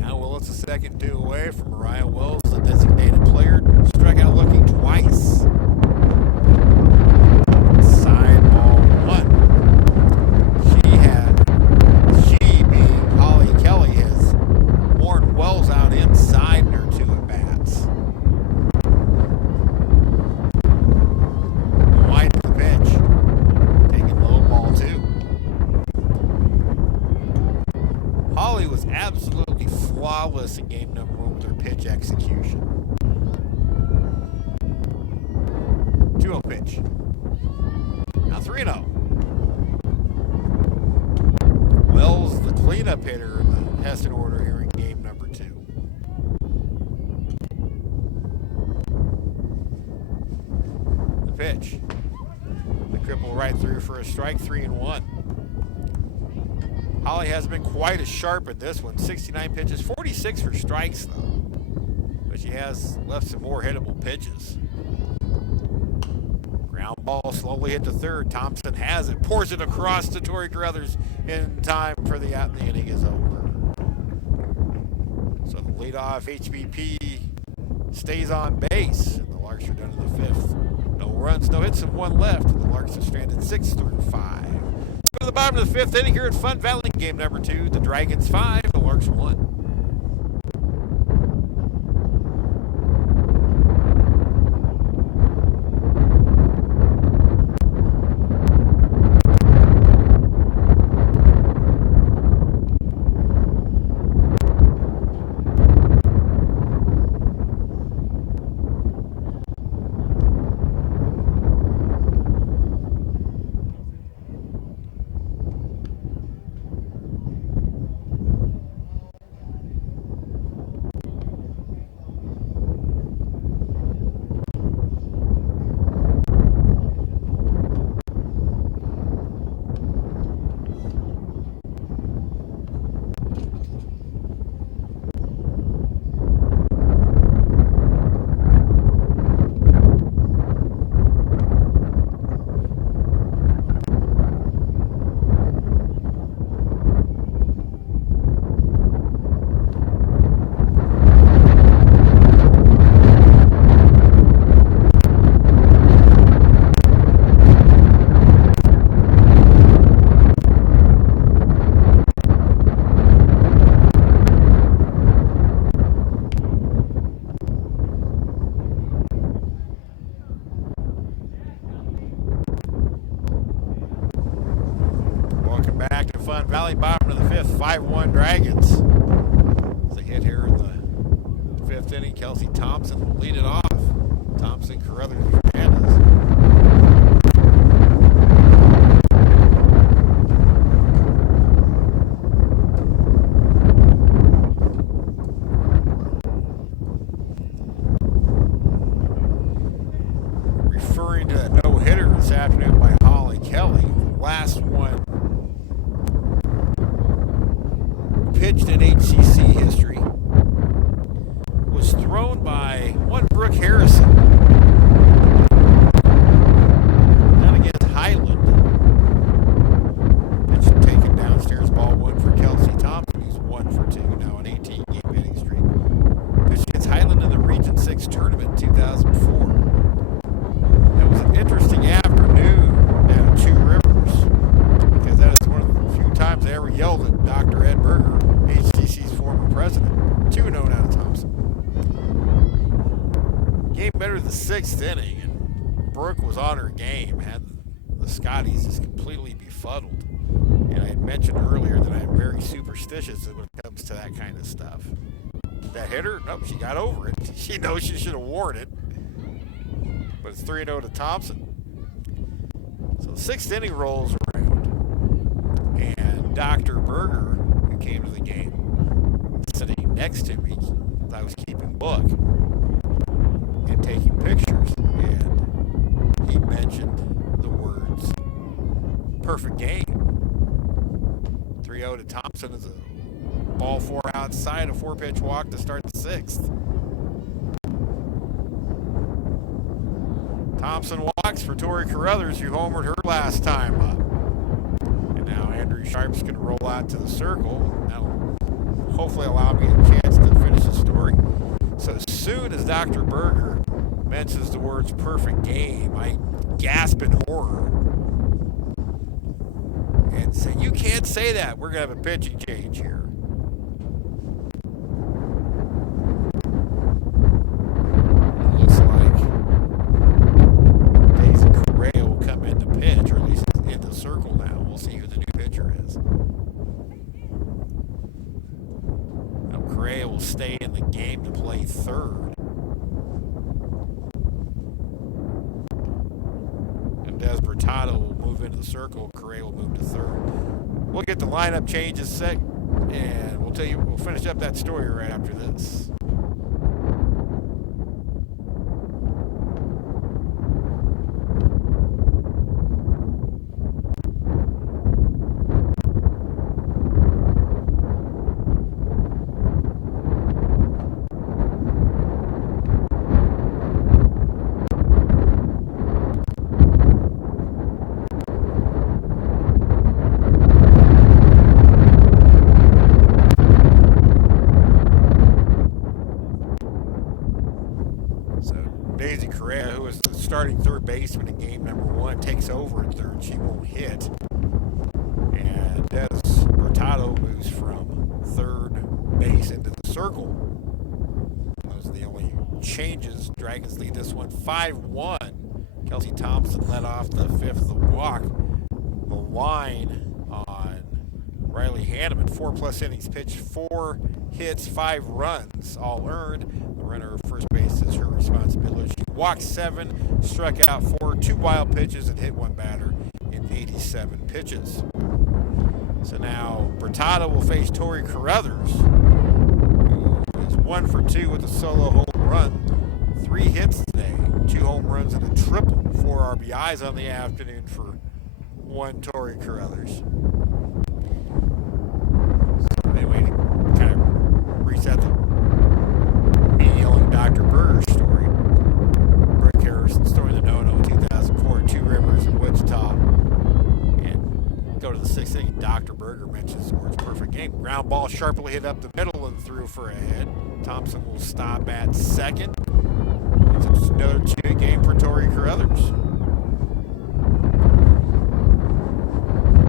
Now Willis a second 2 away from Mariah Wells, the designated player. Struck out looking twice. Side ball 1. Kelly has worn Wells out inside in her 2 at-bats. Wide to the pitch. Taking low, ball 2. Holly was absolutely flawless in game number 1 with her pitch execution. 2-0 pitch. Now 3-0. Wells, the cleanup hitter in the Heston order here in game number 2. The pitch. The cripple right through for a strike, 3-1. Holly hasn't been quite as sharp in this one. 69 pitches, 46 for strikes though. But she has left some more hittable pitches. Ground ball slowly hit to 3rd. Thompson has it, pours it across to Tori Carruthers in time for the out, and the inning is over. So the leadoff HBP stays on base, and the Larks are done in the 5th. No no hits and one left. The Larks are stranded 6 through 5. Let's go to the bottom of the fifth inning here at Fun Valley. Game number 2. The Dragons 5, the Larks 1. Fun Valley, bottom of the fifth, 5-1 Dragons. As they hit here in the fifth inning, Kelsey Thompson will lead it off. Thompson, Carruthers, Hernandez. Referring to that no-hitter this afternoon by Holly Kelly, the last one pitched in HCC history was thrown by one Brooke Harrison down against Highland. Pitch taken downstairs, ball one for Kelsey Thompson. He's 1 for 2 now, an 18-game hitting streak. Pitched against Highland in the Region 6 tournament in 2004. That was an interesting afternoon down at Two Rivers, because that is one of the few times I ever yelled at Dr. Ed Berger, HCC's former president. 2-0 out of Thompson. Game better the sixth inning, and Brooke was on her game, had the Scotties just completely befuddled. And I had mentioned earlier that I'm very superstitious when it comes to that kind of stuff. That hitter, nope, she got over it. She knows she should have worn it. But it's 3-0 to Thompson. So the sixth inning rolls around, and Dr. Berger, who came to the game, sitting next to me, I was keeping book and taking pictures, and he mentioned the words perfect game. 3-0 to Thompson is a ball 4 outside, a 4-pitch walk to start the sixth. Thompson walks for Tori Carruthers, who homered her last time up. And now Andrew Sharp's going to roll out to the circle. That'll hopefully allow me a chance to finish the story. So as soon as Dr. Berger mentions the words perfect game, I gasp in horror and say, "You can't say that. We're going to have a pitching change here." It looks like Daisy Correa will come in to pitch, or at least in the circle now. We'll see who the new pitcher is. Now Correa will stay in the game to play third. And Despertado will move into the circle. Correa will move to third. We'll get the lineup changes set, and we'll finish up that story right after this. who was the starting third baseman in game number 1, takes over at third. She won't hit. And Des Hurtado moves from third base into the circle. Those are the only changes. Dragons lead this one 5-1. Kelsey Thompson led off the 5th, the walk. The line on Riley Hanneman, 4+ innings pitched, 4 hits, 5 runs, all earned. The runner of first base is her responsibility. She walked 7, struck out 4, 2 wild pitches, and hit 1 batter in 87 pitches. So now Hurtado will face Tori Carruthers, who is 1 for 2 with a solo home run. 3 hits today, 2 home runs and a triple, 4 RBIs on the afternoon for one Tori Carruthers. So anyway, to kind of reset me yelling Dr. Berger's story. Brooke Harrison story the no-no 2004 at 2 Rivers in Wichita. And go to the 6th inning, Dr. Berger mentions the words perfect game. Ground ball sharply hit up the middle and through for a hit. Thompson will stop at second. It's another 2 game for Tori Carruthers.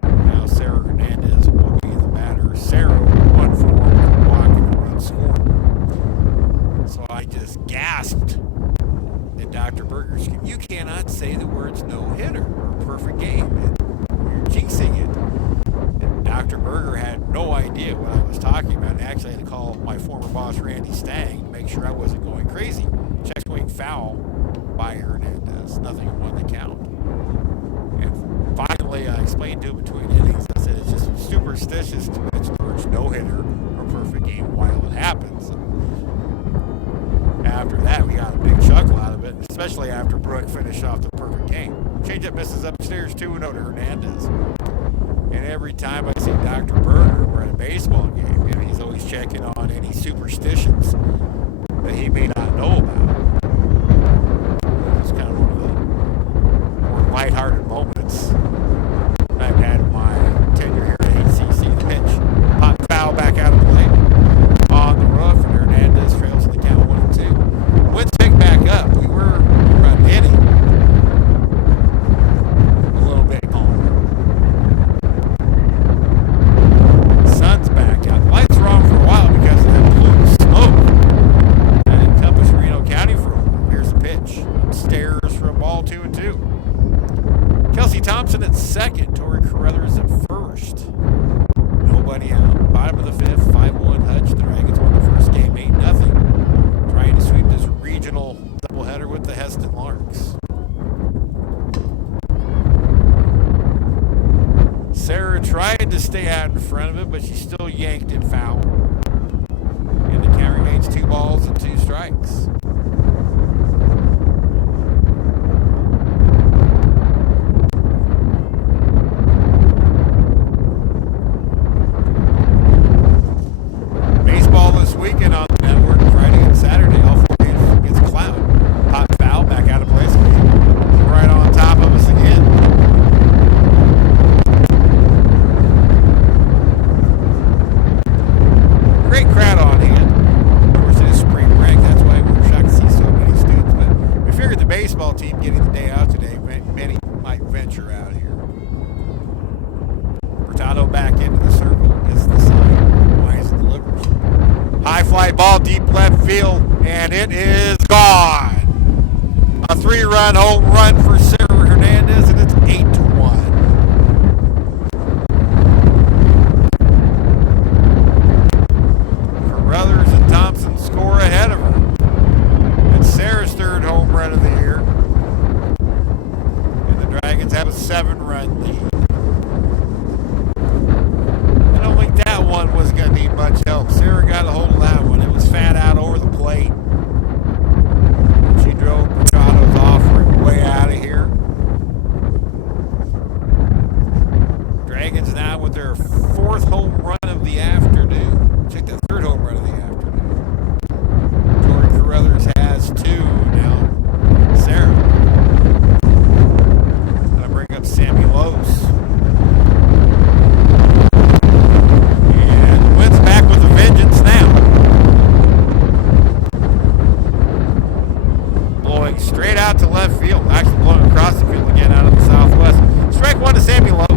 Now Sarah Hernandez will be the batter. Sarah 1 for 1 with a walk and a run scored. So I just gasped at Dr. Berger's game. You cannot say the words no-hitter or perfect game. You're jinxing it. And Dr. Berger had no idea what I was talking about. And actually had to call my former boss, Randy Stang, to make sure I wasn't going crazy. Check swing foul by Hernandez. Nothing on the count. And finally, I explained to him between innings, I said it's just superstitious to mention the words no-hitter or perfect game while it happens. And after that, we got a big chuckle out of it, especially after Brooke finished off the perfect game. Change-up misses upstairs 2-0 to Hernandez. And every time I see Dr. Berger, we're at a baseball game, and he's always checking on any superstitions that he may not know about. It's kind of one of the more lighthearted moments I've had in my tenure here at HCC. The pitch, hot foul back out of play on the roof, and Hernandez trails in the count 1-2. Winds pick back up. We were about hitting a little bit home. Sun's back out. The lights were on for a while because of that plume of smoke that encompassed Reno County for a while. Here's the pitch. Upstairs for a ball, 2-2. Kelsey Thompson at second. Tori Carruthers at first. Nobody out. Bottom of the 5th, 5-1 Hutch. The Dragons won the first game 8-0. Trying to sweep this regional doubleheader with the Heston Larks. Sarah tried to stay out in front of it, but she still yanked it foul. And the count remains 2 balls and 2 strikes. Baseball this weekend on the network, Friday and Saturday. All 4 games against Cloud. Hot foul, back out of place. Right on top of us again. Great crowd on hand. Of course, it is spring break. That's why we were shocked to see so many students. But we figured the baseball team getting the day out today, many might venture out here. Hurtado back into the circle. Gets the sign. Wise delivers. High fly ball, deep left field, and it is gone. A 3-run home run for Sarah Hernandez, and it's 8-1. Carruthers and Thompson score ahead of her. It's Sarah's 3rd home run of the year. And the Dragons have a 7-run lead. I don't think that one was going to need much help. Sarah got a hold of that one. It was fat out over the plate. She drove Machado's offering way out of here. Dragons now with their 4th home run of the afternoon. Check that 3rd home run of the afternoon. Tori Carruthers has 2. Now Sarah. Gonna bring up Sammy Lose. left field. Actually blowing across the field again out of the southwest. Strike one to Sammy Lopes.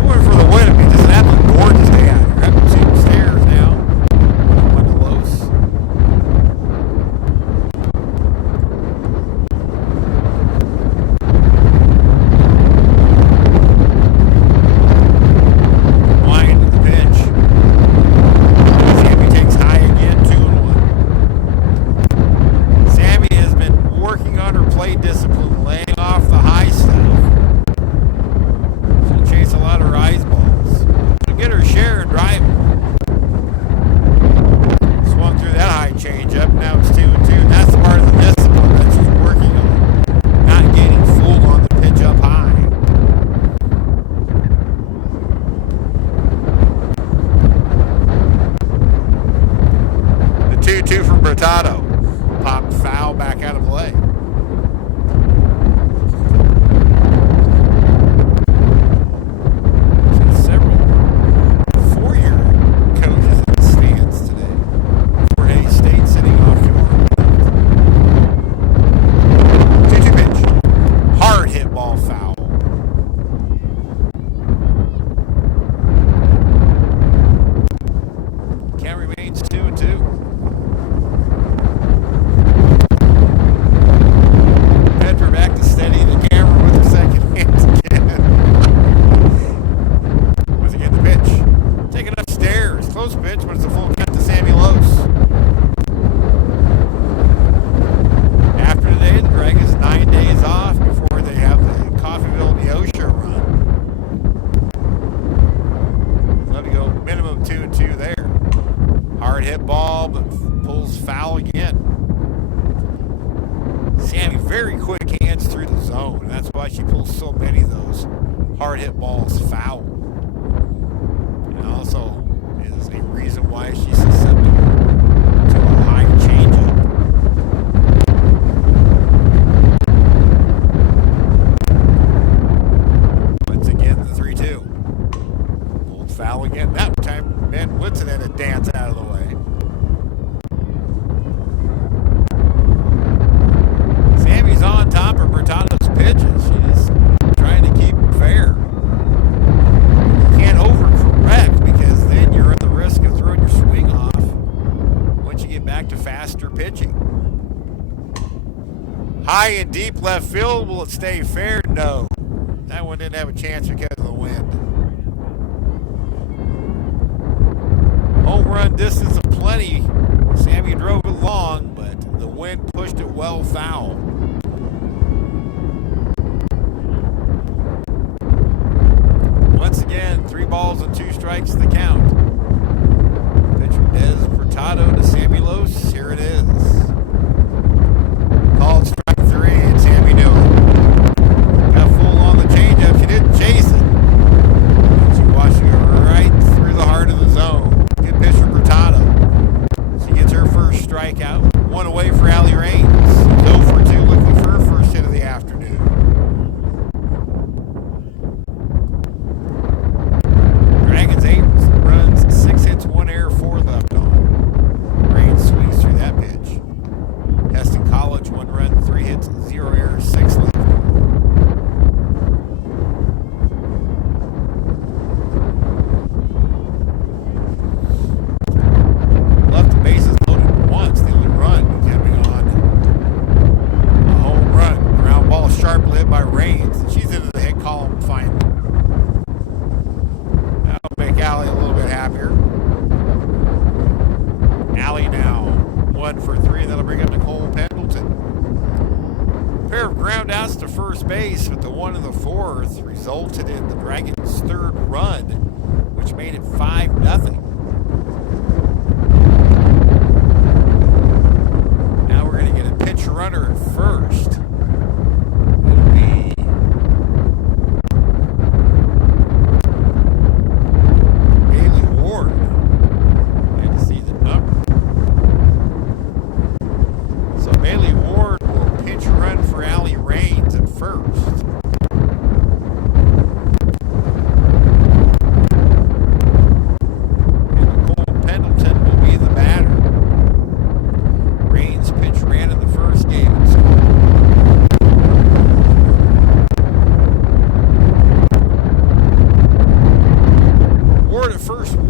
Going for the win. I mean, this is an absolutely gorgeous day out here. Haven't seen the stairs now. One to Lopes. Popped foul back out of play. Several four-year coaches in the stands today. Fort Hays State sitting off to our 2-2 pitch. Hard hit ball foul. Count remains 2-2. Back to steady the camera with her second hands again. Once again, the pitch. Taken upstairs. Close pitch, but it's a full count to Sammy Lopes. After today, the Dragons 9 days off before they have the Coffeyville Neosho run. Let me go minimum 2-2 there. Hard hit ball, but pulls foul again. Sammy, very quick hands through the zone, and that's why she pulls so many of those hard hit balls foul. And also is a reason why she's susceptible to a high changeup. Once again, the 3-2. Pulled foul again. That time, Ben Woodson had to dance out of the way. On top of Bertano's pitches. She's trying to keep it fair. You can't overcorrect because then you're at the risk of throwing your swing off once you get back to faster pitching. High and deep left field. Will it stay fair? No. That one didn't have a chance because of the wind. Home run distance of plenty. Sammy drove it long, but the wind pushed it well foul. Once again, 3 balls and 2 strikes the count. Pitcher Des Furtado to Sammy Lopes. Here it is. Called strike 3, and Sammy knew it. Got full on the changeup. She didn't chase it. She watched it go right through the heart of the zone. Good pitch from Furtado. She gets her first strikeout. 1 away for Allie Raines. 0 for 2, looking for her first hit of the afternoon. Dragons 8 runs, 6 hits, 1 error, 4 left on. Raines swings through that pitch. Heston College, 1 run, 3 hits, 0 errors, 6 left on. Left the bases loaded once. The only run coming on a home run. Ground ball sharply hit by Raines. She's into the hit column finally. Make Allie a little bit happier. Allie now 1 for 3. That'll bring up Nicole Pendleton. Pair of ground outs to first base, but the 1 and the 4th resulted in the Dragons' 3rd run, which made it 5-0. Now we're going to get a pinch runner at first. It'll be Bailey Ward will pinch run for Allie Raines at first.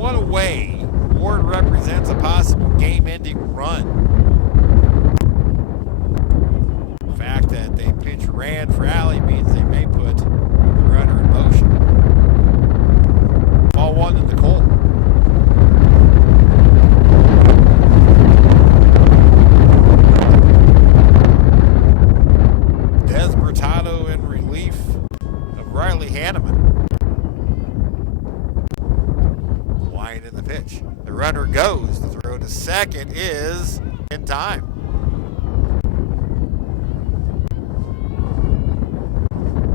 one away. Ward represents a possible game-ending run. The fact that they pitch ran for Alley means they may put the runner in motion. Ball one to Nicole. Despertado in relief of Riley Hanneman. Line in the pitch. The runner goes. The throw to second is in time.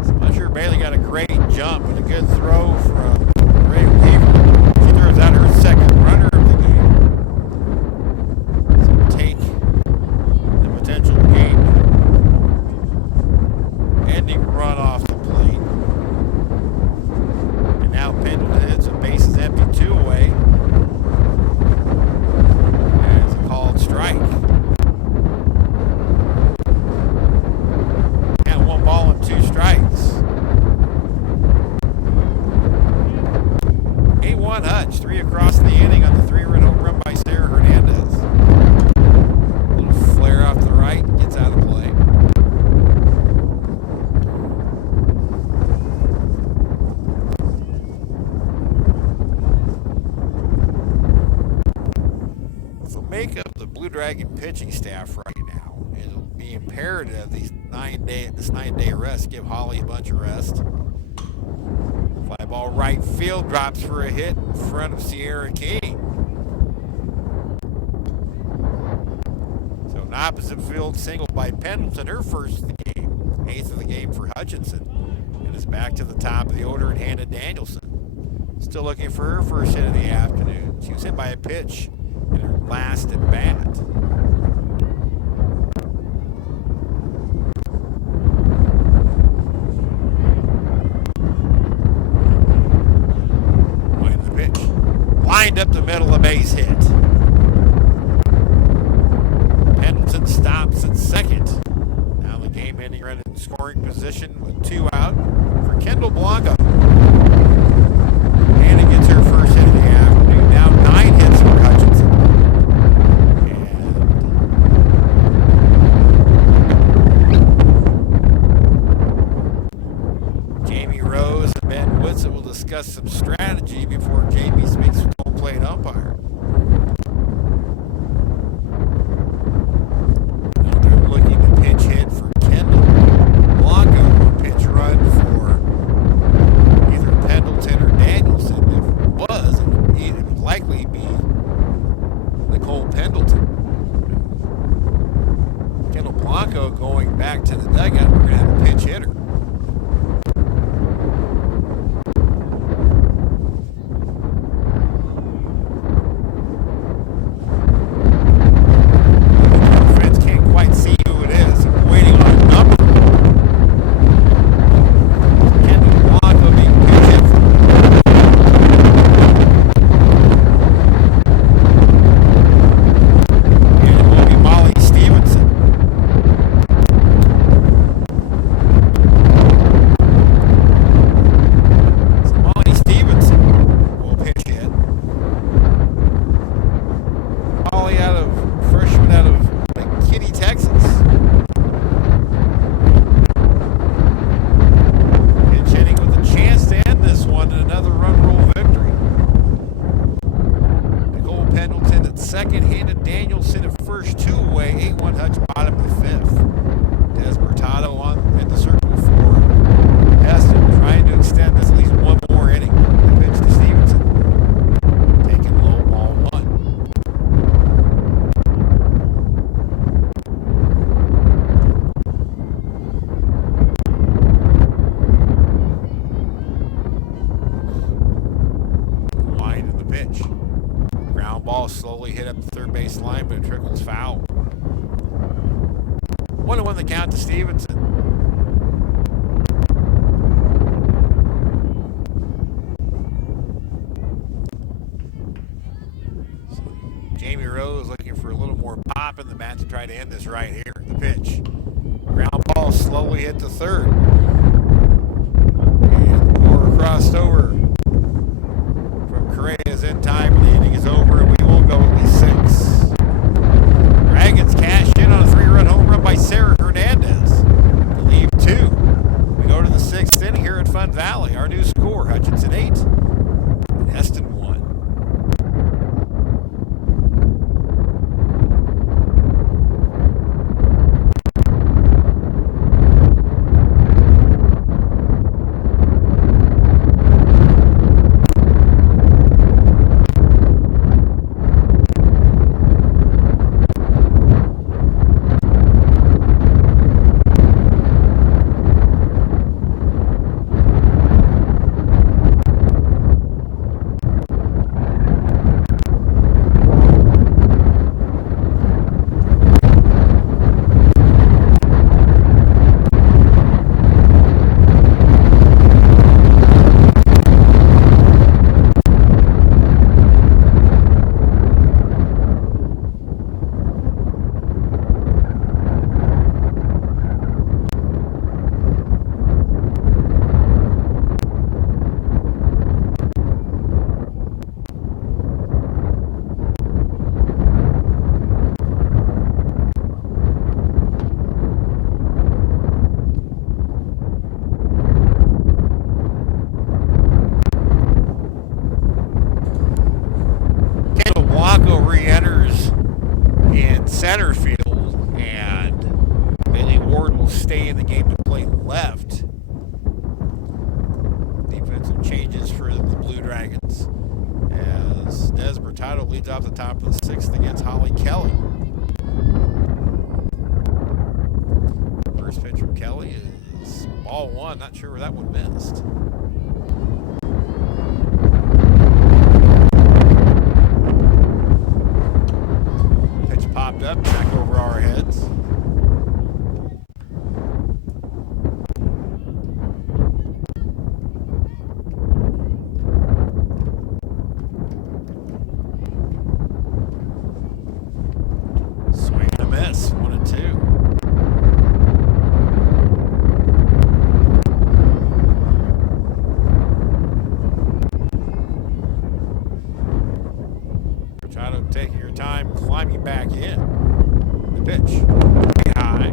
Slusher Bailey got a great jump and a good throw from Ray Weaver. She throws out her second runner of the game. So take the potential game-ending run off the plate. And now Pendleton hits a bases empty, 2 away. There's a called strike. And 1 ball and 2 strikes. 8-1 Hutch, 3 across the inning on the 3-run home run by Sarah Hernandez. A little flare off to the right, gets out of play. So make up the Blue Dragon pitching staff right now. It'll be imperative this 9-day rest. Give Holly a bunch of rest. Fly ball right field, drops for a hit in front of Sierra King. So an opposite field single by Pendleton, her first of the game, 8th of the game for Hutchinson. And it's back to the top of the order and Hannah Danielson. Still looking for her first hit of the afternoon. She was hit by a pitch in her last at bat. Lined up the middle, a base hit. Pendleton stops at second. Now the game-ending run in scoring position with 2 out for Kendall Blanco. Anna gets her first hit of the afternoon. Now 9 hits for Hutchinson. And Jamie Rose and Ben Whitsitt will discuss some strategy before Jamie speaks with home plate umpire. Now they're looking to pitch hit for Kendall Blanco, a pitch run for either Pendleton or Danielson. If it was, it would likely be Nicole Pendleton. Kendall Blanco going back to the dugout. We're going to have a pinch hitter. Ball slowly hit up the third base line, but it trickles foul. 1-1 the count to Stevenson. Jamie Rose looking for a little more pop in the bat to try to end this right here. The pitch. Ground ball slowly hit the third. And the ball crossed over from Correa's is in time. The inning is over, and we will go at least 6. Dragons cash in on a 3-run home run by Sarah Hernandez to leave 2. We go to the 6th inning here at Fun Valley. Our new score, Hutchinson 8 and Heston 1. Re-enters in center field, and Bailey Ward will stay in the game to play left. Defensive changes for the Blue Dragons as Des Bertato leads off the top of the 6th against Holly Kelly. First pitch from Kelly is ball 1. Not sure where that one missed. Popped up, back over our heads. Swing and a miss, 1-2. Bertato taking your time, climbing back in. The pitch, high,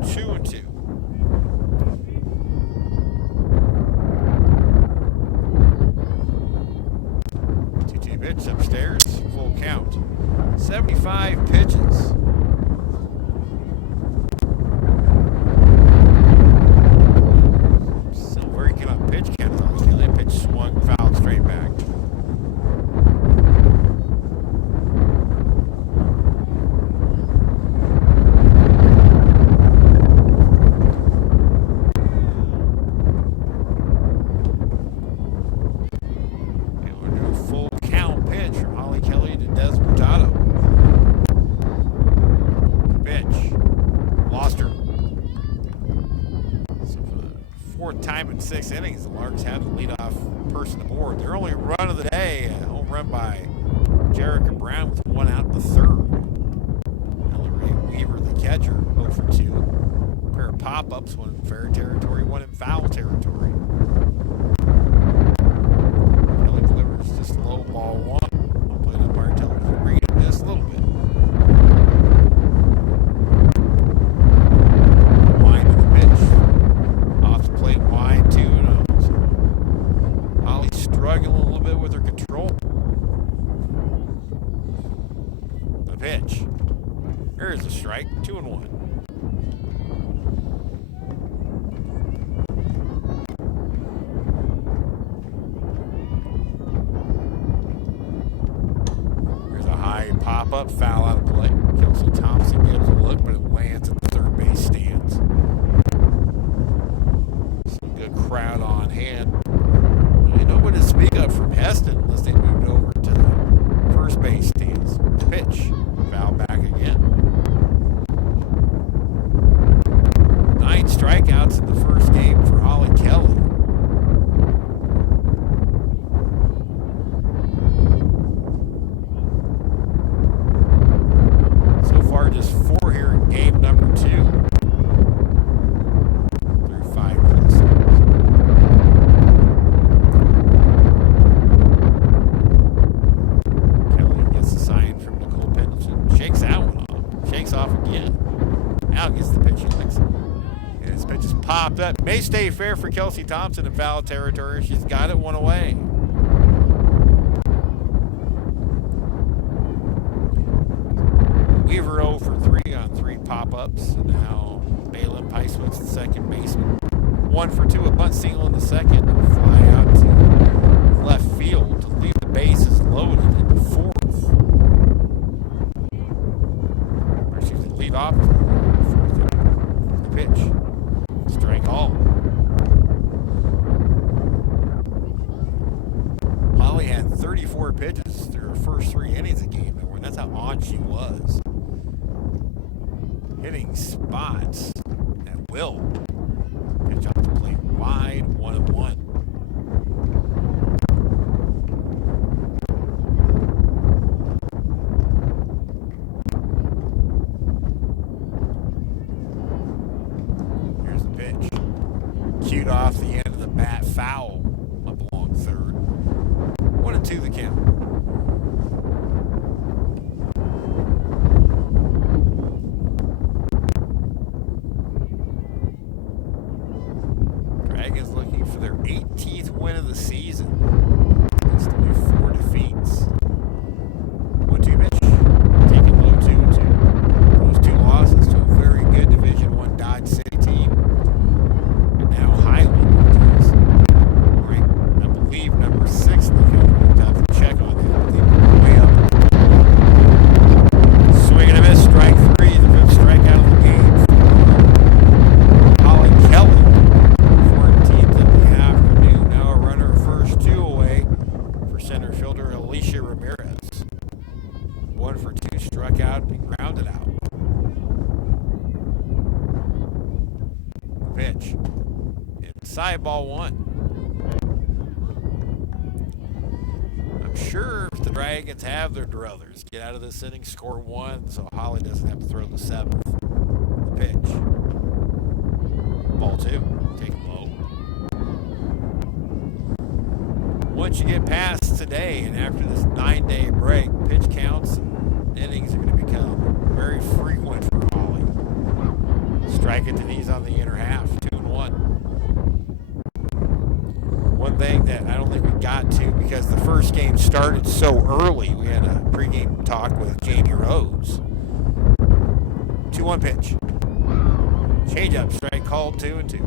2-2. 2-2 pitch upstairs, full count. 75 pitches. So very good on pitch count. That pitch swung, fouled straight back. Fourth time in 6 innings, the Larks have the leadoff person aboard. Their only run of the day, a home run by Jerica Brown with 1 out in the 3rd. Hillary Weaver, the catcher, 0 for 2. A pair of pop-ups, 1 in fair territory, 1 in foul territory. Kelly delivers just low ball 1. I'll play it up our television. Read it just a little bit. Struggling a little bit with her control. The pitch. There's a strike. 2-1. There's a high pop-up, foul out of play. Kelsey Thompson gives a look, but it lands at the third base stands. Some good crowd on hand. Nobody to speak up from Heston unless they moved over to the first base stands. Pitch. Foul back again. 9 strikeouts in the first game for Holly Kelly. So far, just 4 here in game. game number 2 through 5 minutes. stay fair for Kelsey Thompson in foul territory. She's got it one away. Weaver 0 for 3 on 3 pop-ups. And now Balin Peiswitz, the second baseman. 1 for 2, a bunt single in the second. And a fly out to left field to leave the bases loaded in the fourth. Or excuse me, lead off the pitch. Strike all. Holly had 34 pitches through her first 3 innings of game. And that's how on she was. Hitting spots at will. Pitch off the plate wide, 1-1. Here's the pitch. Cued off the end of the bat, foul up along third. 1-2 the count. Dragons looking for their 18th win of the season. It's only 4 defeats. 1-2 pitch. Taking low 2-2. Those 2 losses to a very good Division I Dodge City team. And now Highland, which is right, I believe, number 6 in the country. I'll have to check on that. I think we're way up. Swing and a miss. Strike 3. The 5th strikeout of the game. Holly Kelly. 14th of the afternoon. Now a runner first 2 away for center fielder Alicia Ramirez. 1 for 2, struck out and grounded out. Pitch. Inside ball 1. I'm sure if the Dragons have their druthers, get out of this inning, score 1, so Holly doesn't have to throw the 7th. The pitch. Ball 2. Take it low. Once you get past today and after this 9-day break, pitch counts and innings are going to become very frequent for Holly. Strike it to knees on the inner half, 2-1. One thing that I don't think we got to because the first game started so early, we had a pregame talk with Jamie Rose. 2-1 pitch. Change-up, strike called, 2-2.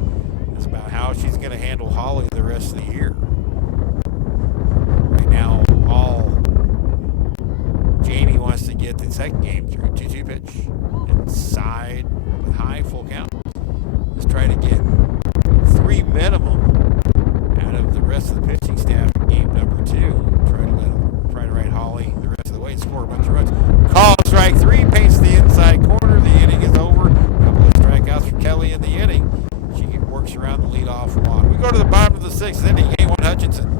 That's about how she's going to handle Holly the rest of the year. Right now, all Jamie wants to get the second game through. 2-2 pitch. Inside, but high, full count. Let's try to get 3 minimum out of the rest of the pitching staff in game number 2. Try to ride Holly the rest of the way and score a bunch of runs. Call strike 3, paints the inside corner. The inning is over. A couple of strikeouts for Kelly in the inning. She works around the leadoff walk. We go to the bottom of the 6th inning. A1 Hutchinson.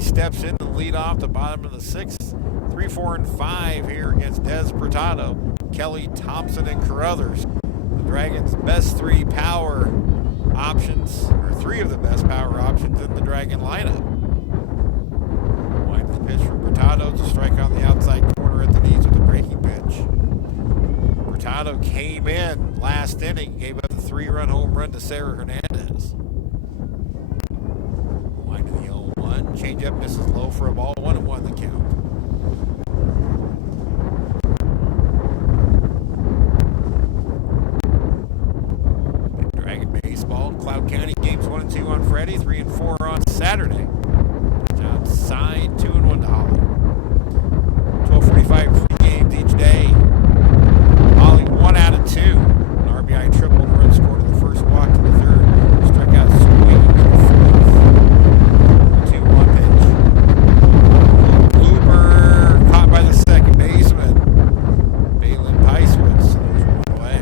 Steps in to lead off the bottom of the 6th. 3, 4, and 5 here against Des Purtado. Kelly, Thompson, and Carruthers. The Dragons' best three power options, or three of the best power options in the Dragon lineup. Wind the pitch from Hurtado to strike on the outside corner at the knees with a breaking pitch. Hurtado came in last inning, gave up the 3-run home run to Sarah Hernandez. Wind to the 0-1, changeup misses low for a ball, 1-1 the count. Cloud County games 1 and 2 on Friday, 3 and 4 on Saturday. Outside 2-1 to Holly. 12:45 free games each day. Holly 1 out of 2. An RBI triple and run scored in the first, walk in the third. Struck out swing in the fourth. 2-1 pitch. Blooper caught by the second baseman. Balin Picewitz throws one away.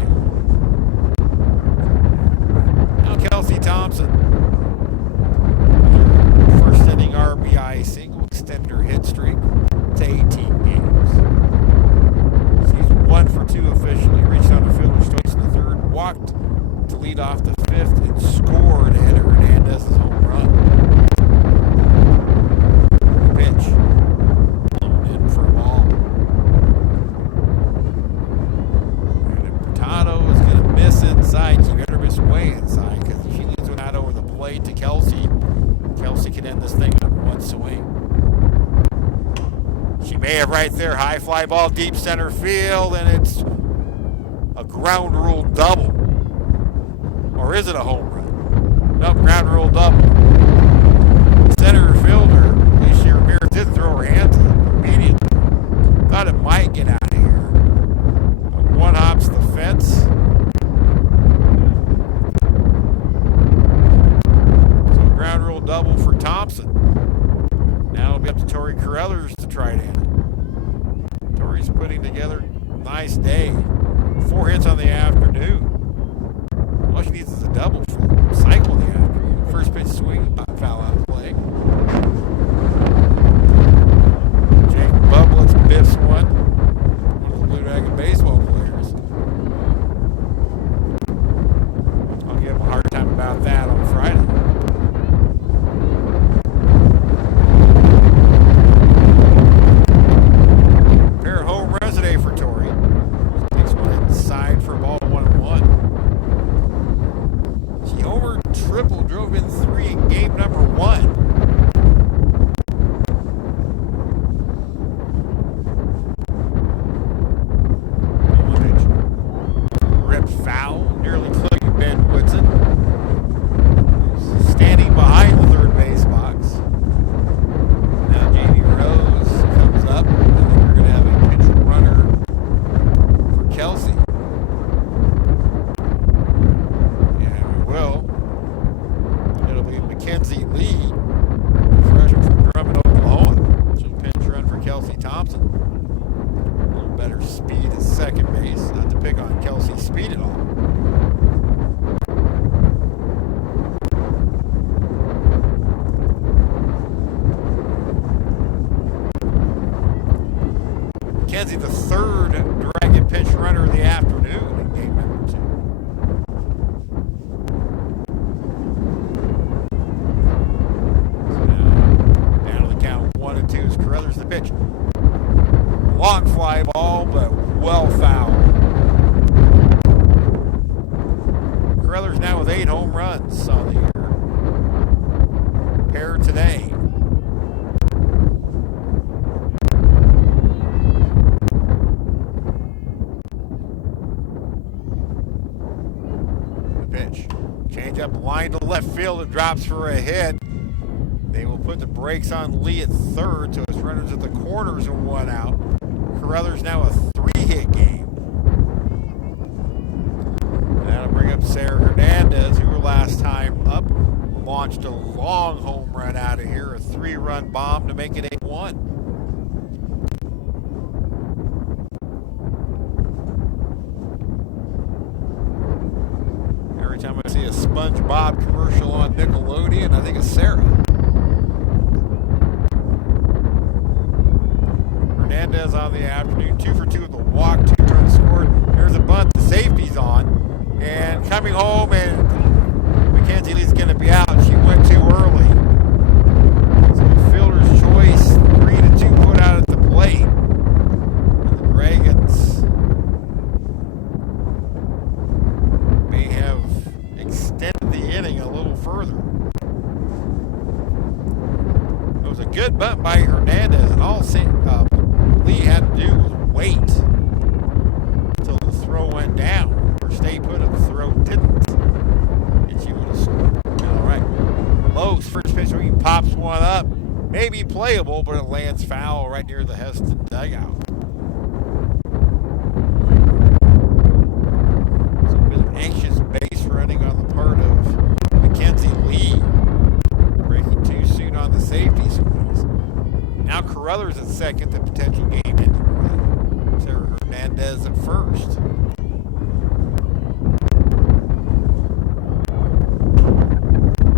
Kelsey Thompson, first inning RBI single, extender hit streak to 18 games. She's 1 for 2 officially, reached on a fielder's choice in the third, walked to lead off the fifth, and scored ahead of Hernandez's home run. Pitch, blown in for a ball. And Hurtado is going to miss inside. You better miss way inside, because if she leads one out over the plate to Kelsey, Kelsey can end this thing on one swing. She may have right there, high fly ball, deep center field, and it's a ground rule double. Or is it a home run? Nope, ground rule double. The center fielder, Alicia Ramirez, didn't throw her hands up immediately. Thought it might get out of here. But one hops the fence. Ground rule double for Thompson. Now it'll be up to Tori Carruthers to try to hit it. Tori's putting together a nice day. 4 hits on the afternoon. All she needs is a double for the cycle of the afternoon. First pitch swing, foul out of play. Jake Bublitz biffs one of the Blue Dragon baseball players. I'll give him a hard time about that on Friday. For Tori. Takes one inside for a ball, 1-1. She homered, triple, drove in 3 in game number 1. Pitch. Ripped foul, nearly clipping Ben Woodson. Standing behind the third base box. Now Jamie Rose comes up. We're going to have a runner for Kelsey. Yeah, we will. It'll be Mackenzie Lee, freshman from Drummond, Oklahoma. She'll pinch run for Kelsey Thompson. A little better speed at second base. Not to pick on Kelsey's speed at all. Mackenzie, the third Dragon pinch runner of the afternoon in game number 2. So now, down to the count, 1-2 as Carruthers the pitch. Long fly ball, but well fouled. Carruthers now with 8 home runs on the year. Pair today. Change-up line to left field. It drops for a hit. They will put the brakes on Lee at third, so his runners at the corners are 1 out. Carruthers now a 3-hit game. That'll bring up Sarah Hernandez, who her last time up launched a long home run out of here, a 3-run bomb to make it 8-1. Every time I see a SpongeBob commercial on Nickelodeon, I think of Sarah. Hernandez on the afternoon, 2 for 2 with a walk, 2 run scored. There's a bunt. The safety's on. And coming home, and Mackenzie Lee's going to be out. She went too early. So fielder's choice, 3-2 put out at the plate. And the Dragons may have extended the inning a little further. It was a good bunt by Hernandez, and all Lee had to do was wait until the throw went down, or stay put if the throw didn't. And she would have scored. All right. Lowe's first pitch, he pops one up. Maybe playable, but it lands foul right near the Heston dugout. So a bit of anxious base running on the part of Mackenzie Lee. Breaking too soon on the safety squeeze. Now Carruthers at second, the potential game-ending run. Sarah Hernandez at first.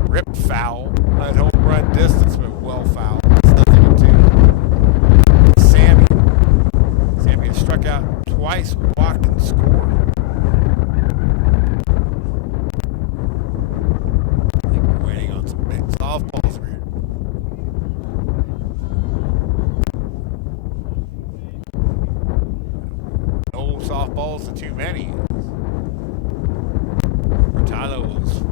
Ripped foul at home run distance, but well foul. It's 0-2. Sammy has struck out twice, walked and scored. I think we're waiting on some big softballs here. No softballs to too many. Hurtado was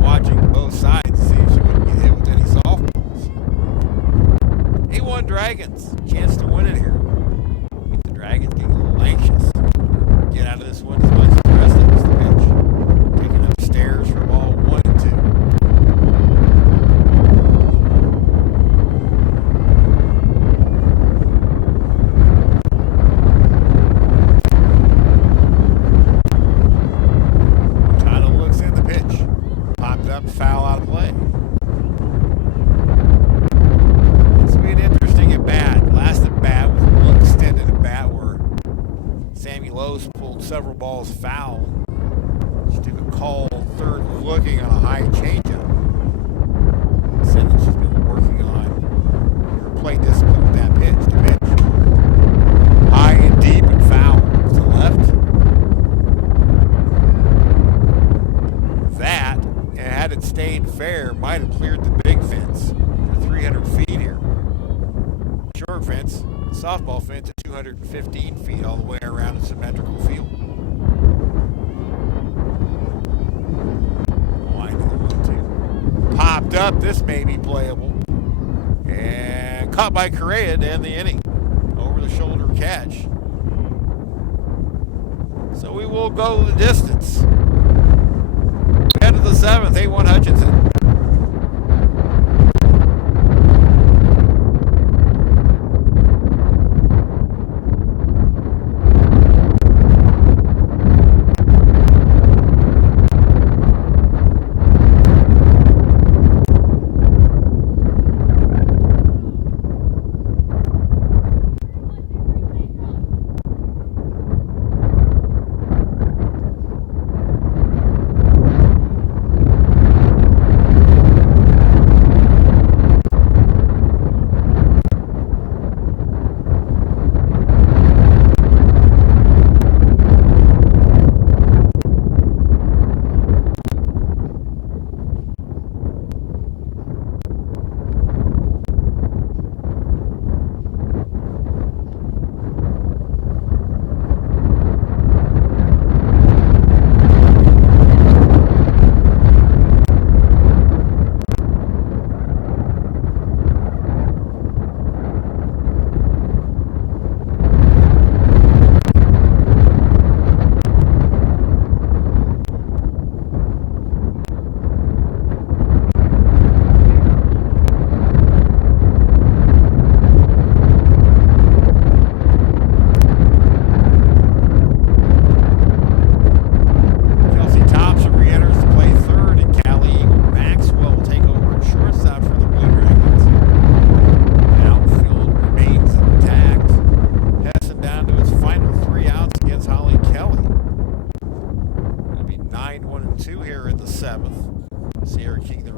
watching both sides to see if she wouldn't get hit with any softballs. A1 Dragons, chance to win it here. I think the Dragons getting a little anxious. Get out of this one as much as the rest of us, the pitch. Taking upstairs for ball 1 and 2. Foul out of play. This will be an interesting at bat. Last at bat was a little extended at bat where Sammy Lowe's pulled several balls foul. She took a call third looking on a high changeup. Said that she's been working on her play discipline with that pitch. The pitch high and deep and foul to the left. That, had it stayed fair, might have cleared the big fence for 300 feet here. Short fence, softball fence at 215 feet all the way around a symmetrical field. Popped up, this may be playable. And caught by Correa to end the inning. Over the shoulder catch. So we will go the distance. Head of the 7th, A1 Hutchinson.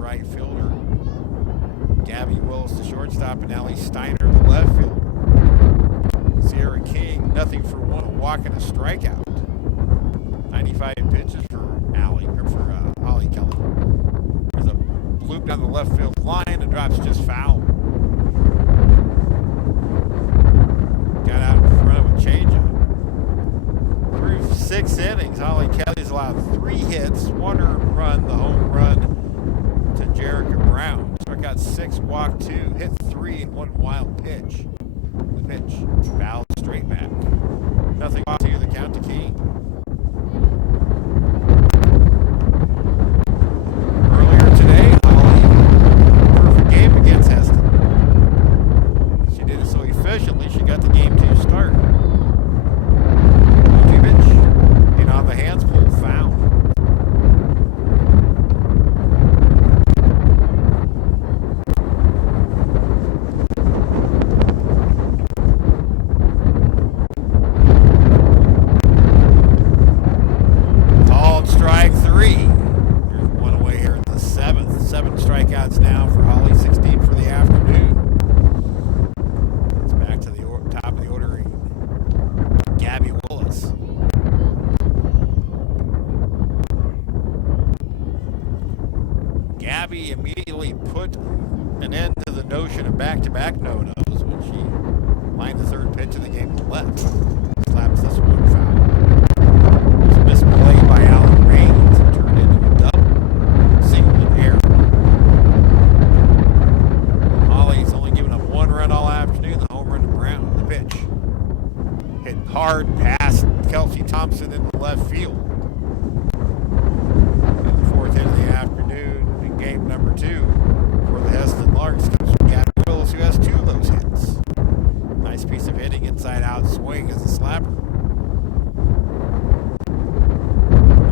right fielder. Gabby Willis, the shortstop, and Allie Steiner, the left fielder. Sierra King, nothing for one, a walk and a strikeout. 95 pitches for Holly Kelly. There's a bloop down the left field line and drops just foul. Got out in front of a changeup. Through 6 innings, Holly Kelly's allowed 3 hits, 1 earned run, the home run to Jerica Brown. Struck out 6, walked 2, hit 3, and 1 wild pitch. The pitch, foul straight back. Nothing to the count to Key. Earlier today, Holly, perfect game against Heston. She did it so efficiently, she got the game 2 start. Pitch, and on the hands pull, foul. Called strike 3. Here's one away here in the 7th. 7 strikeouts now for Holly, 16 for the afternoon. It's back to the top of the order. Gabby Willis. Gabby immediately put an end to the notion of back-to-back no-nos when she lined the 3rd pitch of the game to the left. Slaps this one foul. It was a misplay by Alan Raines and turned into a double. Single in air. Holly's only given up 1 run all afternoon. The home run to Brown. The pitch. Hit hard past Kelsey Thompson in the left field. In the 4th inning of the afternoon, in game number 2 for the Heston Larks comes from Gabby Willis, who has 2 of those hits. Nice piece of hitting, inside-out swing as a slapper.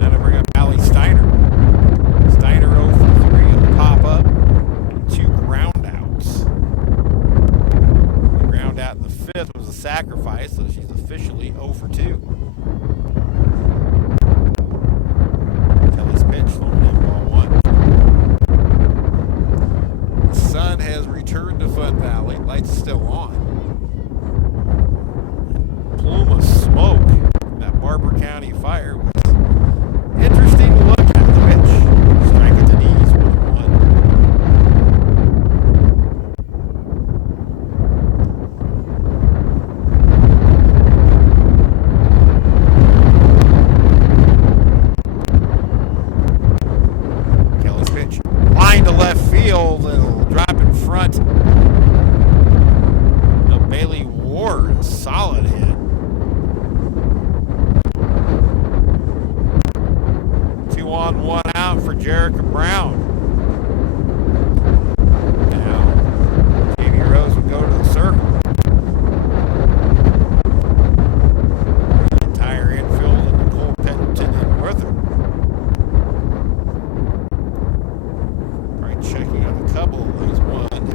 Now to bring up Allie Steiner. Steiner 0 for 3 will pop up. 2 ground outs. The ground out in the 5th was a sacrifice, so she's officially 0 for 2. Kelly's pitch, thrown in ball 1. The sun has returned to Fun Valley. Lights still on. Plume of smoke from that Barber County fire was interesting to look at. The pitch, strike at the knees, 1-1. Kelly's pitch, line to left field, it'll drop in front of Bailey Ward. Solid hit. 2 on, 1 out for Jerica Brown. Now, Jamie Rose would go to the circle. The entire infield and Nicole Pettington in with her. Probably checking on a couple of those. One,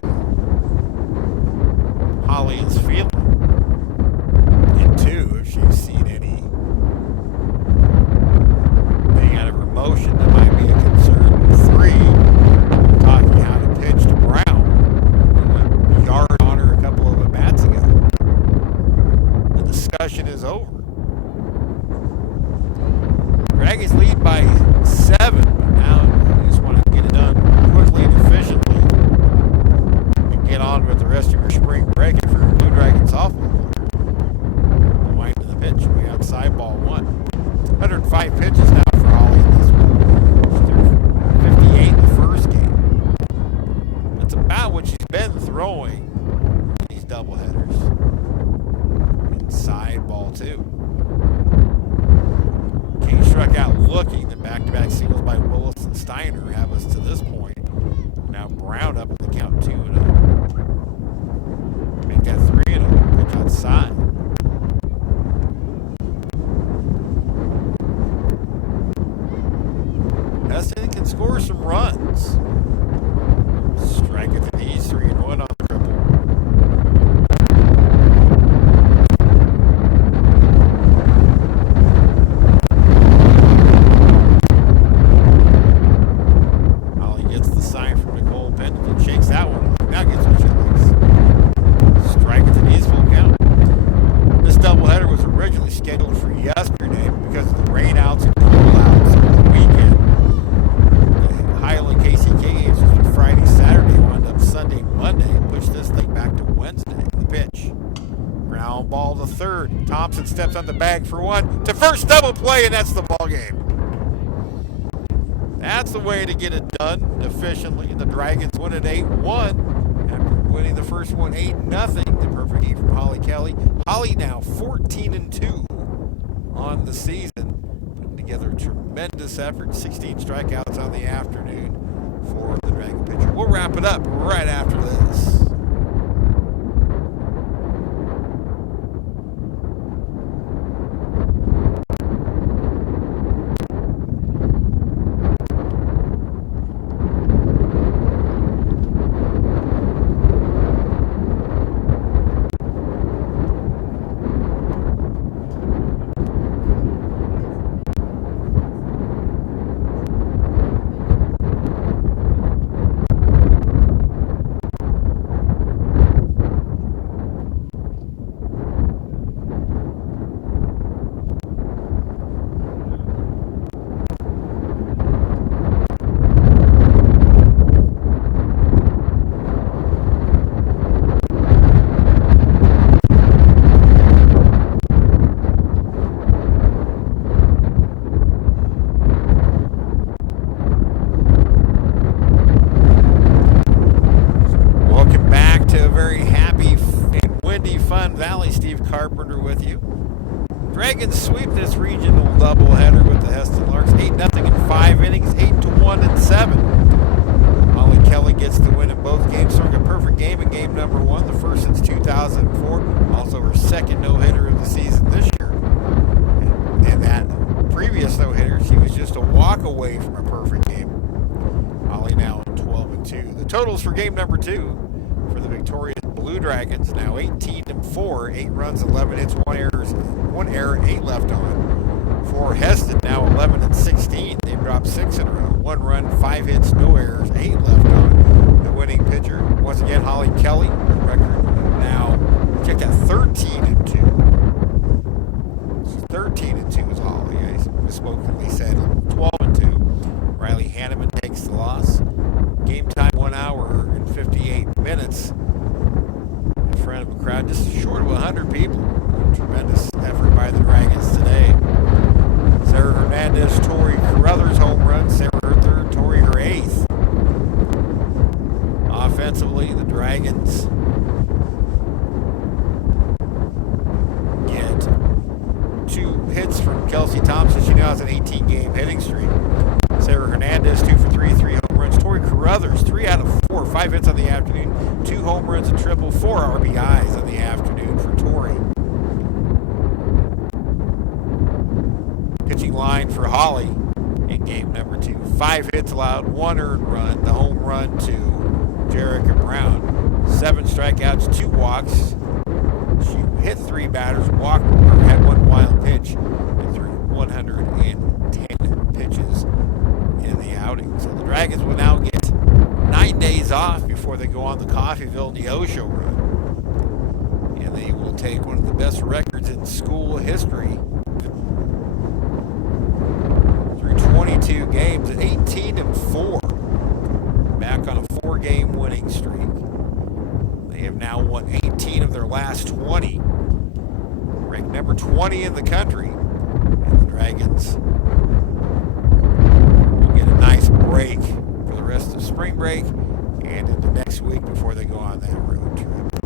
Holly is feeling. And 2, if she's seen anything out of her motion that might be a concern. 3, Thompson steps on the bag for one. To first, double play, and that's the ball game. That's the way to get it done efficiently. The Dragons win at 8-1 after winning the first one 8-0. The perfect game from Holly Kelly. Holly now 14-2 on the season. Putting together a tremendous effort. 16 strikeouts on the afternoon for the Dragon pitcher. We'll wrap it up right after this. Dragons sweep this regional doubleheader with the Heston Larks. 8-0 in 5 innings, 8-1 in 7. Holly Kelly gets the win in both games, throwing a perfect game in game number 1, the first since 2004. Also her second no-hitter of the season this year. And that previous no-hitter, she was just a walk away from a perfect game. Holly now 12-2. The totals for game number 2 for the victorious Blue Dragons, now 18-4, 8 runs, 11 hits, 1 error, 8 left on. For Heston, now 11-16, they've dropped 6 in a row, 1 run, 5 hits, no errors, 8 left on. The winning pitcher, once again, Holly Kelly, record now, check that, 13-2. 13-2 is Holly. I misspokenly said 12-2. Riley Hanneman takes the loss. Game time 1 hour and 58 minutes. In front of a crowd just short of 100 people. Tremendous effort by the Dragons today. Sarah Hernandez, Tori Carruthers home run. Sarah her third, Tori her 8th. Offensively, the Dragons get 2 hits from Kelsey Thompson. She now has an 18-game hitting streak. Sarah Hernandez, 2 for 3, 3 home runs. Tori Carruthers, 3 out of 4, 5 hits on the afternoon, 2 home runs, a triple, 4 RBIs on the afternoon for Tori. Pitching line for Holly in game number 2. 5 hits allowed, 1 earned run, the home run to Jerica Brown. 7 strikeouts, 2 walks. She hit 3 batters, walked, or had 1 wild pitch, and threw 110 pitches in the outing. So the Dragons will now get 9 days off before they go on the Coffeyville Neosho run. And they will take one of the best records in school history through 22 games at 18-4. Back on a 4-game winning streak. They have now won 18 of their last 20. Ranked number 20 in the country. And the Dragons will get a nice break for the rest of spring break and into next week before they go on that road trip.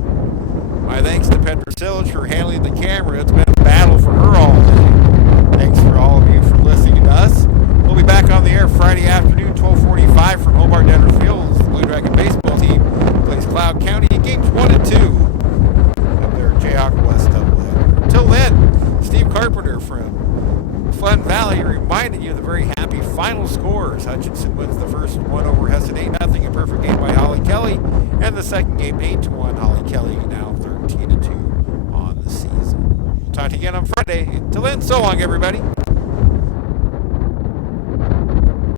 My thanks to Petra Sillage for handling the camera. It's been a battle for her all day. Thanks for all of you for listening to us. We'll be back on the air Friday afternoon, 12:45 from Hobart Denver Field. The Blue Dragon baseball team plays Cloud County in games 1 and 2 of their Jayhawk West doubleheader. Until then, Steve Carpenter from Fun Valley reminded you of the very happy final scores. Hutchinson wins the first one over Heston 8-0, a perfect game by Holly Kelly, and the second game 8-1. Holly Kelly now 13-2 on the season. We'll talk to you again on Friday. Until then, so long, everybody.